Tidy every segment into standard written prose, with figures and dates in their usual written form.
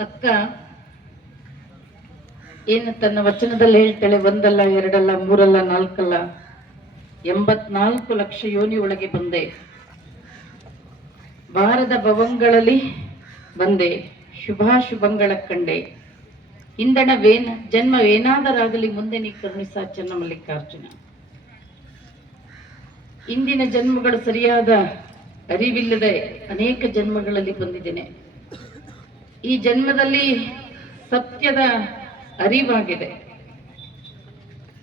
ಅಕ್ಕ ಏನು ತನ್ನ ವಚನದಲ್ಲಿ ಹೇಳ್ತಾಳೆ, ಒಂದಲ್ಲ ಎರಡಲ್ಲ ಮೂರಲ್ಲ ನಾಲ್ಕಲ್ಲ 84 ಲಕ್ಷ ಯೋನಿ ಒಳಗೆ ಬಂದೆ, ಬಾರದ ಭವಂಗಳಲ್ಲಿ ಬಂದೆ, ಶುಭಾಶುಭಂಗಳ ಕಂಡೆ, ಇಂದಣವೇನ ಜನ್ಮವೇನಾದರಾಗಲಿ ಮುಂದೆ ನೀ ಕರುಣಿಸ ಚನ್ನಮಲ್ಲಿಕಾರ್ಜುನ. ಇಂದಿನ ಜನ್ಮಗಳು ಸರಿಯಾದ ಅರಿವಿಲ್ಲದೆ ಅನೇಕ ಜನ್ಮಗಳಲ್ಲಿ ಬಂದಿದ್ದೇನೆ. ಈ ಜನ್ಮದಲ್ಲಿ ಸತ್ಯದ ಅರಿವಾಗಿದೆ.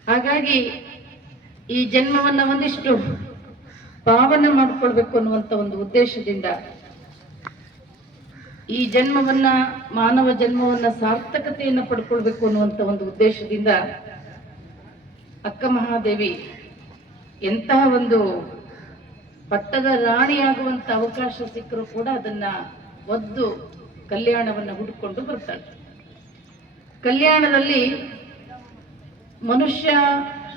ಹಾಗಾಗಿ ಈ ಜನ್ಮವನ್ನ ಒಂದಿಷ್ಟು ಪಾವನ ಮಾಡಿಕೊಳ್ಬೇಕು ಅನ್ನುವಂಥ ಒಂದು ಉದ್ದೇಶದಿಂದ, ಈ ಜನ್ಮವನ್ನ ಮಾನವ ಜನ್ಮವನ್ನ ಸಾರ್ಥಕತೆಯನ್ನು ಪಡ್ಕೊಳ್ಬೇಕು ಅನ್ನುವಂಥ ಒಂದು ಉದ್ದೇಶದಿಂದ ಅಕ್ಕ ಮಹಾದೇವಿ ಎಂತಹ ಒಂದು ಪಟ್ಟದ ರಾಣಿಯಾಗುವಂತ ಅವಕಾಶ ಸಿಕ್ಕರೂ ಕೂಡ ಅದನ್ನ ಒದ್ದು ಕಲ್ಯಾಣವನ್ನ ಹುಡುಕೊಂಡು ಬರ್ತಾಳೆ. ಕಲ್ಯಾಣದಲ್ಲಿ ಮನುಷ್ಯ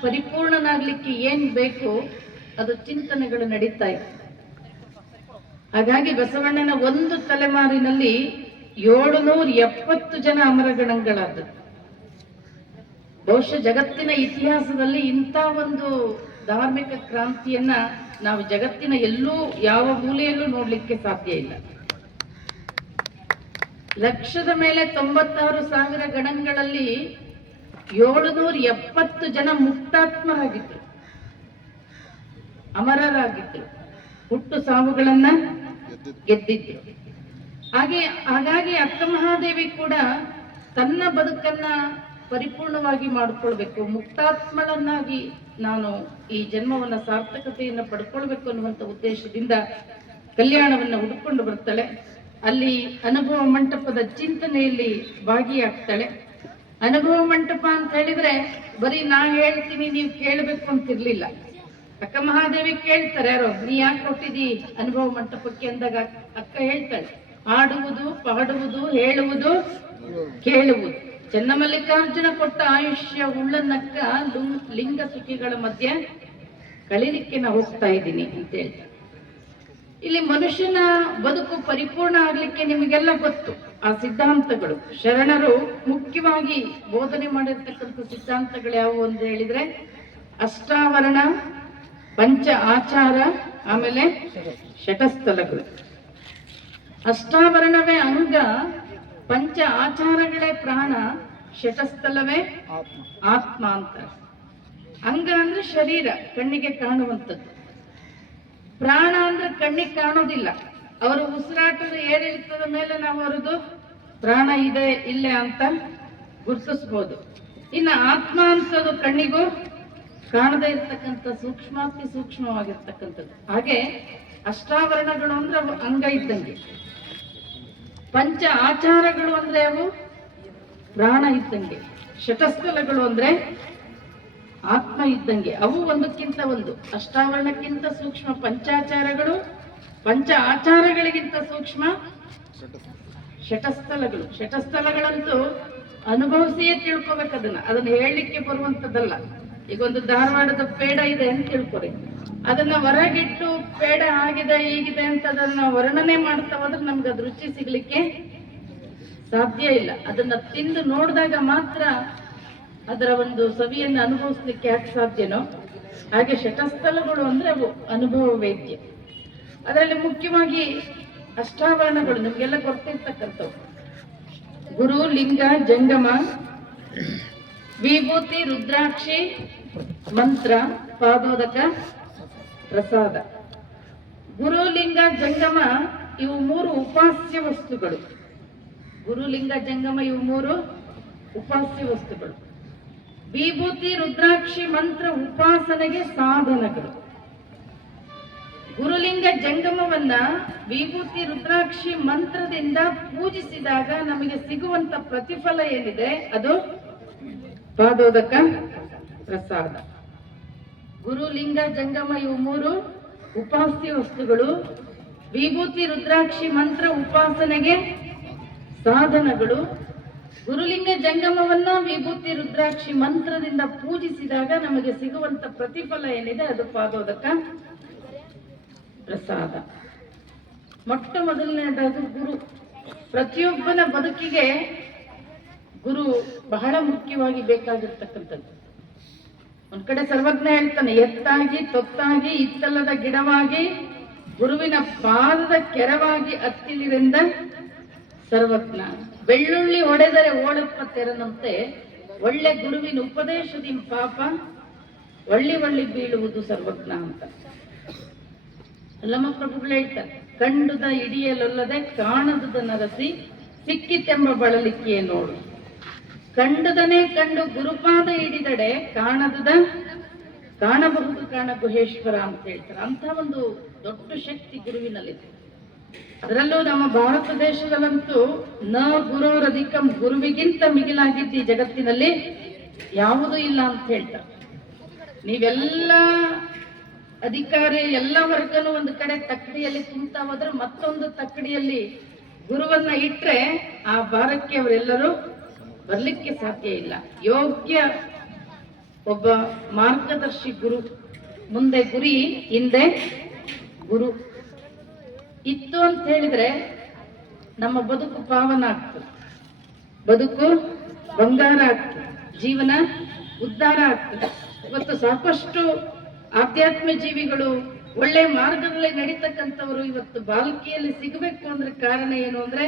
ಪರಿಪೂರ್ಣನಾಗ್ಲಿಕ್ಕೆ ಏನ್ ಬೇಕು ಅದು ಚಿಂತನೆಗಳು ನಡೀತಾ ಇದೆ. ಹಾಗಾಗಿ ಬಸವಣ್ಣನ ಒಂದು ತಲೆಮಾರಿನಲ್ಲಿ 770 ಜನ ಅಮರಗಣಗಳಾದದ್ದು. ಬಹುಶಃ ಜಗತ್ತಿನ ಇತಿಹಾಸದಲ್ಲಿ ಇಂಥ ಒಂದು ಧಾರ್ಮಿಕ ಕ್ರಾಂತಿಯನ್ನ ನಾವು ಜಗತ್ತಿನ ಎಲ್ಲೂ ಯಾವ ಮೂಲೆಯಲ್ಲೂ ನೋಡ್ಲಿಕ್ಕೆ ಸಾಧ್ಯ ಇಲ್ಲ. ಲಕ್ಷದ ಮೇಲೆ 96,000 ಗಣಗಳಲ್ಲಿ 770 ಜನ ಮುಕ್ತಾತ್ಮರಾಗಿದ್ರು, ಅಮರರಾಗಿದ್ರು, ಹುಟ್ಟು ಸಾವುಗಳನ್ನ ಗೆದ್ದಿದ್ರು. ಹಾಗಾಗಿ ಅಕ್ಕ ಮಹಾದೇವಿ ಕೂಡ ತನ್ನ ಬದುಕನ್ನ ಪರಿಪೂರ್ಣವಾಗಿ ಮಾಡಿಕೊಳ್ಬೇಕು, ಮುಕ್ತಾತ್ಮಳನ್ನಾಗಿ ನಾನು ಈ ಜನ್ಮವನ್ನ ಸಾರ್ಥಕತೆಯನ್ನು ಪಡ್ಕೊಳ್ಬೇಕು ಅನ್ನುವಂಥ ಉದ್ದೇಶದಿಂದ ಕಲ್ಯಾಣವನ್ನ ಹುಡುಕೊಂಡು ಬರ್ತಾಳೆ. ಅಲ್ಲಿ ಅನುಭವ ಮಂಟಪದ ಚಿಂತನೆಯಲ್ಲಿ ಭಾಗಿಯಾಗ್ತಾಳೆ. ಅನುಭವ ಮಂಟಪ ಅಂತ ಹೇಳಿದ್ರೆ ಬರೀ ನಾ ಹೇಳ್ತೀನಿ ನೀವು ಕೇಳಬೇಕು ಅಂತಿರ್ಲಿಲ್ಲ. ಅಕ್ಕ ಮಹಾದೇವಿ ಕೇಳ್ತಾರೆ, ಯಾರೋ ನೀ ಯಾಕೆ ಕೊಟ್ಟಿದ್ದೀ ಅನುಭವ ಮಂಟಪಕ್ಕೆ ಅಂದಾಗ ಅಕ್ಕ ಹೇಳ್ತಾಳೆ, ಆಡುವುದು, ಪಾಡುವುದು, ಹೇಳುವುದು, ಕೇಳುವುದು. ಚನ್ನಮಲ್ಲಿಕಾರ್ಜುನ ಕೊಟ್ಟ ಆಯುಷ್ಯ ಉಳ್ಳನಕ್ಕ ಲಿಂಗ ಸುಖಿಗಳ ಮಧ್ಯೆ ಕಳೀಲಿಕ್ಕೆ ನಾ ಹೋಗ್ತಾ ಇದ್ದೀನಿ ಅಂತ ಹೇಳ್ತಾರೆ. ಇಲ್ಲಿ ಮನುಷ್ಯನ ಬದುಕು ಪರಿಪೂರ್ಣ ಆಗ್ಲಿಕ್ಕೆ ನಿಮಗೆಲ್ಲ ಗೊತ್ತು ಆ ಸಿದ್ಧಾಂತಗಳು. ಶರಣರು ಮುಖ್ಯವಾಗಿ ಬೋಧನೆ ಮಾಡಿರ್ತಕ್ಕಂಥ ಸಿದ್ಧಾಂತಗಳು ಯಾವುವು ಅಂತ ಹೇಳಿದ್ರೆ ಅಷ್ಟಾವರಣ, ಪಂಚ ಆಚಾರ, ಆಮೇಲೆ ಶಟಸ್ಥಲಗಳು. ಅಷ್ಟಾವರಣವೇ ಅಂಗ, ಪಂಚ ಆಚಾರಗಳೇ ಪ್ರಾಣ, ಶಟಸ್ಥಲವೇ ಆತ್ಮ ಅಂತ. ಅಂಗ ಅಂದ್ರೆ ಶರೀರ, ಕಣ್ಣಿಗೆ ಕಾಣುವಂಥದ್ದು. ಪ್ರಾಣ ಅಂದ್ರೆ ಕಣ್ಣಿಗೆ ಕಾಣೋದಿಲ್ಲ. ಅವರ ಉಸಿರಾಟದ ಏರಿಳಿತದ ಮೇಲೆ ನಾವು ಅವರದು ಪ್ರಾಣ ಇದೆ ಇಲ್ಲ ಅಂತ ಗುರುತಿಸ್ಬೋದು. ಇನ್ನು ಆತ್ಮ ಅಂತದ್ದು ಕಣ್ಣಿಗೂ ಕಾಣದೇ ಇರ್ತಕ್ಕಂಥ ಸೂಕ್ಷ್ಮಾತಿ ಸೂಕ್ಷ್ಮವಾಗಿರ್ತಕ್ಕಂಥದ್ದು. ಹಾಗೆ ಅಷ್ಟಾವರಣಗಳು ಅಂದ್ರೆ ಅವು ಅಂಗ ಇದ್ದಂಗೆ, ಪಂಚ ಆಚಾರಗಳು ಅಂದ್ರೆ ಅವು ಪ್ರಾಣ ಇದ್ದಂಗೆ, ಶಟಸ್ಥಲಗಳು ಅಂದ್ರೆ ಆತ್ಮ ಇದ್ದಂಗೆ. ಅವು ಒಂದಕ್ಕಿಂತ ಒಂದು, ಅಷ್ಟಾವರಣಕ್ಕಿಂತ ಸೂಕ್ಷ್ಮ ಪಂಚಾಚಾರಗಳು, ಪಂಚ ಆಚಾರಗಳಿಗಿಂತ ಸೂಕ್ಷ್ಮ ಶಟಸ್ಥಲಗಳು. ಶಟಸ್ಥಲಗಳಂತೂ ಅನುಭವಿಸಿಯೇ ತಿಳ್ಕೊಬೇಕು. ಅದನ್ನ ಹೇಳಲಿಕ್ಕೆ ಬರುವಂತದ್ದಲ್ಲ. ಈಗ ಒಂದು ಧಾರವಾಡದ ಪೇಡ ಇದೆ ಅಂತ ತಿಳ್ಕೊರಿ, ಅದನ್ನ ಹೊರಗಿಟ್ಟು ಪೇಡ ಆಗಿದೆ ಹೀಗಿದೆ ಅಂತ ಅದನ್ನ ವರ್ಣನೆ ಮಾಡ್ತಾ ಹೋದ್ರೆ ನಮ್ಗೆ ಅದ್ ರುಚಿ ಸಿಗ್ಲಿಕ್ಕೆ ಸಾಧ್ಯ ಇಲ್ಲ. ಅದನ್ನ ತಿಂದು ನೋಡಿದಾಗ ಮಾತ್ರ ಅದರ ಒಂದು ಸವಿಯನ್ನು ಅನುಭವಿಸ್ಲಿಕ್ಕೆ ಯಾಕೆ ಸಾಧ್ಯನೋ ಹಾಗೆ ಶಟಸ್ಥಲಗಳು ಅಂದ್ರೆ ಅವು ಅನುಭವ ವೇದ್ಯ. ಅದರಲ್ಲಿ ಮುಖ್ಯವಾಗಿ ಅಷ್ಟಾವರಣಗಳು ನಿಮ್ಗೆಲ್ಲ ಗೊತ್ತಿರ್ತಕ್ಕಂಥವು: ಗುರು, ಲಿಂಗ, ಜಂಗಮ, ವಿಭೂತಿ, ರುದ್ರಾಕ್ಷಿ, ಮಂತ್ರ, ಪಾದೋದಕ, ಪ್ರಸಾದ. ಗುರು, ಲಿಂಗ, ಜಂಗಮ ಇವು 3 ಉಪಾಸ್ಯ ವಸ್ತುಗಳು. ಗುರು, ಲಿಂಗ, ಜಂಗಮ ಇವು 3 ಉಪಾಸ್ಯ ವಸ್ತುಗಳು. ವಿಭೂತಿ, ರುದ್ರಾಕ್ಷಿ, ಮಂತ್ರ ಉಪಾಸನೆಗೆ ಸಾಧನಗಳು. ಗುರುಲಿಂಗ ಜಂಗಮವನ್ನ ವಿಭೂತಿ, ರುದ್ರಾಕ್ಷಿ ಮಂತ್ರದಿಂದ ಪೂಜಿಸಿದಾಗ ನಮಗೆ ಸಿಗುವಂತ ಪ್ರತಿಫಲ ಏನಿದೆ ಅದು ಪಾದೋದಕ, ಪ್ರಸಾದ. ಗುರು, ಲಿಂಗ, ಜಂಗಮ ಇವು 3 ಉಪಾಸ್ಯ ವಸ್ತುಗಳು. ವಿಭೂತಿ, ರುದ್ರಾಕ್ಷಿ ಮಂತ್ರ ಉಪಾಸನೆಗೆ ಸಾಧನಗಳು. ಗುರುಲಿಂಗ ಜಂಗಮವನ್ನ ವಿಭೂತಿ, ರುದ್ರಾಕ್ಷಿ ಮಂತ್ರದಿಂದ ಪೂಜಿಸಿದಾಗ ನಮಗೆ ಸಿಗುವಂತ ಪ್ರತಿಫಲ ಏನಿದೆ ಅದು ಪಾದೋದಕ, ಪ್ರಸಾದ. ಮೊಟ್ಟ ಮೊದಲನೇದಾದ ಗುರು. ಪ್ರತಿಯೊಬ್ಬನ ಬದುಕಿಗೆ ಗುರು ಬಹಳ ಮುಖ್ಯವಾಗಿ ಬೇಕಾಗಿರ್ತಕ್ಕಂಥದ್ದು. ಒಂದ್ ಕಡೆ ಸರ್ವಜ್ಞ ಹೇಳ್ತಾನೆ, ಎತ್ತಾಗಿ ತೊತ್ತಾಗಿ ಇತ್ತಲ್ಲದ ಗಿಡವಾಗಿ ಗುರುವಿನ ಪಾದದ ಕೆರವಾಗಿ ಅತ್ತಿಲಿರಿಂದ ಸರ್ವಜ್ಞ. ಬೆಳ್ಳುಳ್ಳಿ ಹೊಡೆದರೆ ಓಳಪ್ಪ ತೆರನಂತೆ ಒಳ್ಳೆ ಗುರುವಿನ ಉಪದೇಶದಿ ಪಾಪ ಒಳ್ಳಿ ಒಳ್ಳಿ ಬೀಳುವುದು ಸರ್ವಜ್ಞ ಅಂತ ಅಲ್ಲಮ್ಮ ಪ್ರಭುಗಳು ಹೇಳ್ತಾರೆ. ಕಂಡುದ ಇಡಿಯಲೊಲ್ಲದೆ ಕಾಣದುದ ನರಸಿ ಸಿಕ್ಕಿತೆಂಬ ಬಳಲಿಕೆಯೇ ನೋಡು. ಕಂಡುದನೇ ಕಂಡು ಗುರುಪಾದ ಹಿಡಿದಡೆ ಕಾಣದುದ ಕಾಣಬಹುದು ಕಾಣ ಗುಹೇಶ್ವರ ಅಂತ ಹೇಳ್ತಾರೆ. ಅಂತ ಒಂದು ದೊಡ್ಡ ಶಕ್ತಿ ಗುರುವಿನಲ್ಲಿದೆ. ಅದರಲ್ಲೂ ನಮ್ಮ ಭಾರತ ದೇಶದಲ್ಲಂತೂ ನ ಗುರುರಧಿಕಂ, ಗುರುವಿಗಿಂತ ಮಿಗಿಲಾಗಿದ್ದು ಈ ಜಗತ್ತಿನಲ್ಲಿ ಯಾವುದೂ ಇಲ್ಲ ಅಂತ ಹೇಳ್ತಾರೆ. ನೀವೆಲ್ಲ ಅಧಿಕಾರಿ ಎಲ್ಲ ವರ್ಗನೂ ಒಂದು ಕಡೆ ತಕ್ಕಡಿಯಲ್ಲಿ ತುಂಬ್ತಾ ಹೋದ್ರೆ ಮತ್ತೊಂದು ತಕ್ಕಡಿಯಲ್ಲಿ ಗುರುವನ್ನ ಇಟ್ರೆ ಆ ಭಾರಕ್ಕೆ ಅವರೆಲ್ಲರೂ ಬರ್ಲಿಕ್ಕೆ ಸಾಧ್ಯ ಇಲ್ಲ. ಯೋಗ್ಯ ಒಬ್ಬ ಮಾರ್ಗದರ್ಶಿ ಗುರು, ಮುಂದೆ ಗುರಿ ಹಿಂದೆ ಗುರು ಇತ್ತು ಅಂತ ಹೇಳಿದ್ರೆ ನಮ್ಮ ಬದುಕು ಪಾವನ ಆಗ್ತದೆ, ಬದುಕು ಬಂಗಾರ ಆಗ್ತದೆ, ಜೀವನ ಉದ್ಧಾರ ಆಗ್ತದೆ. ಇವತ್ತು ಸಾಕಷ್ಟು ಆಧ್ಯಾತ್ಮ ಜೀವಿಗಳು ಒಳ್ಳೆ ಮಾರ್ಗದಲ್ಲಿ ನಡೀತಕ್ಕಂಥವರು ಇವತ್ತು ಬಾಲ್ಕಿಯಲ್ಲಿ ಸಿಗಬೇಕು ಅಂದ್ರೆ ಕಾರಣ ಏನು ಅಂದ್ರೆ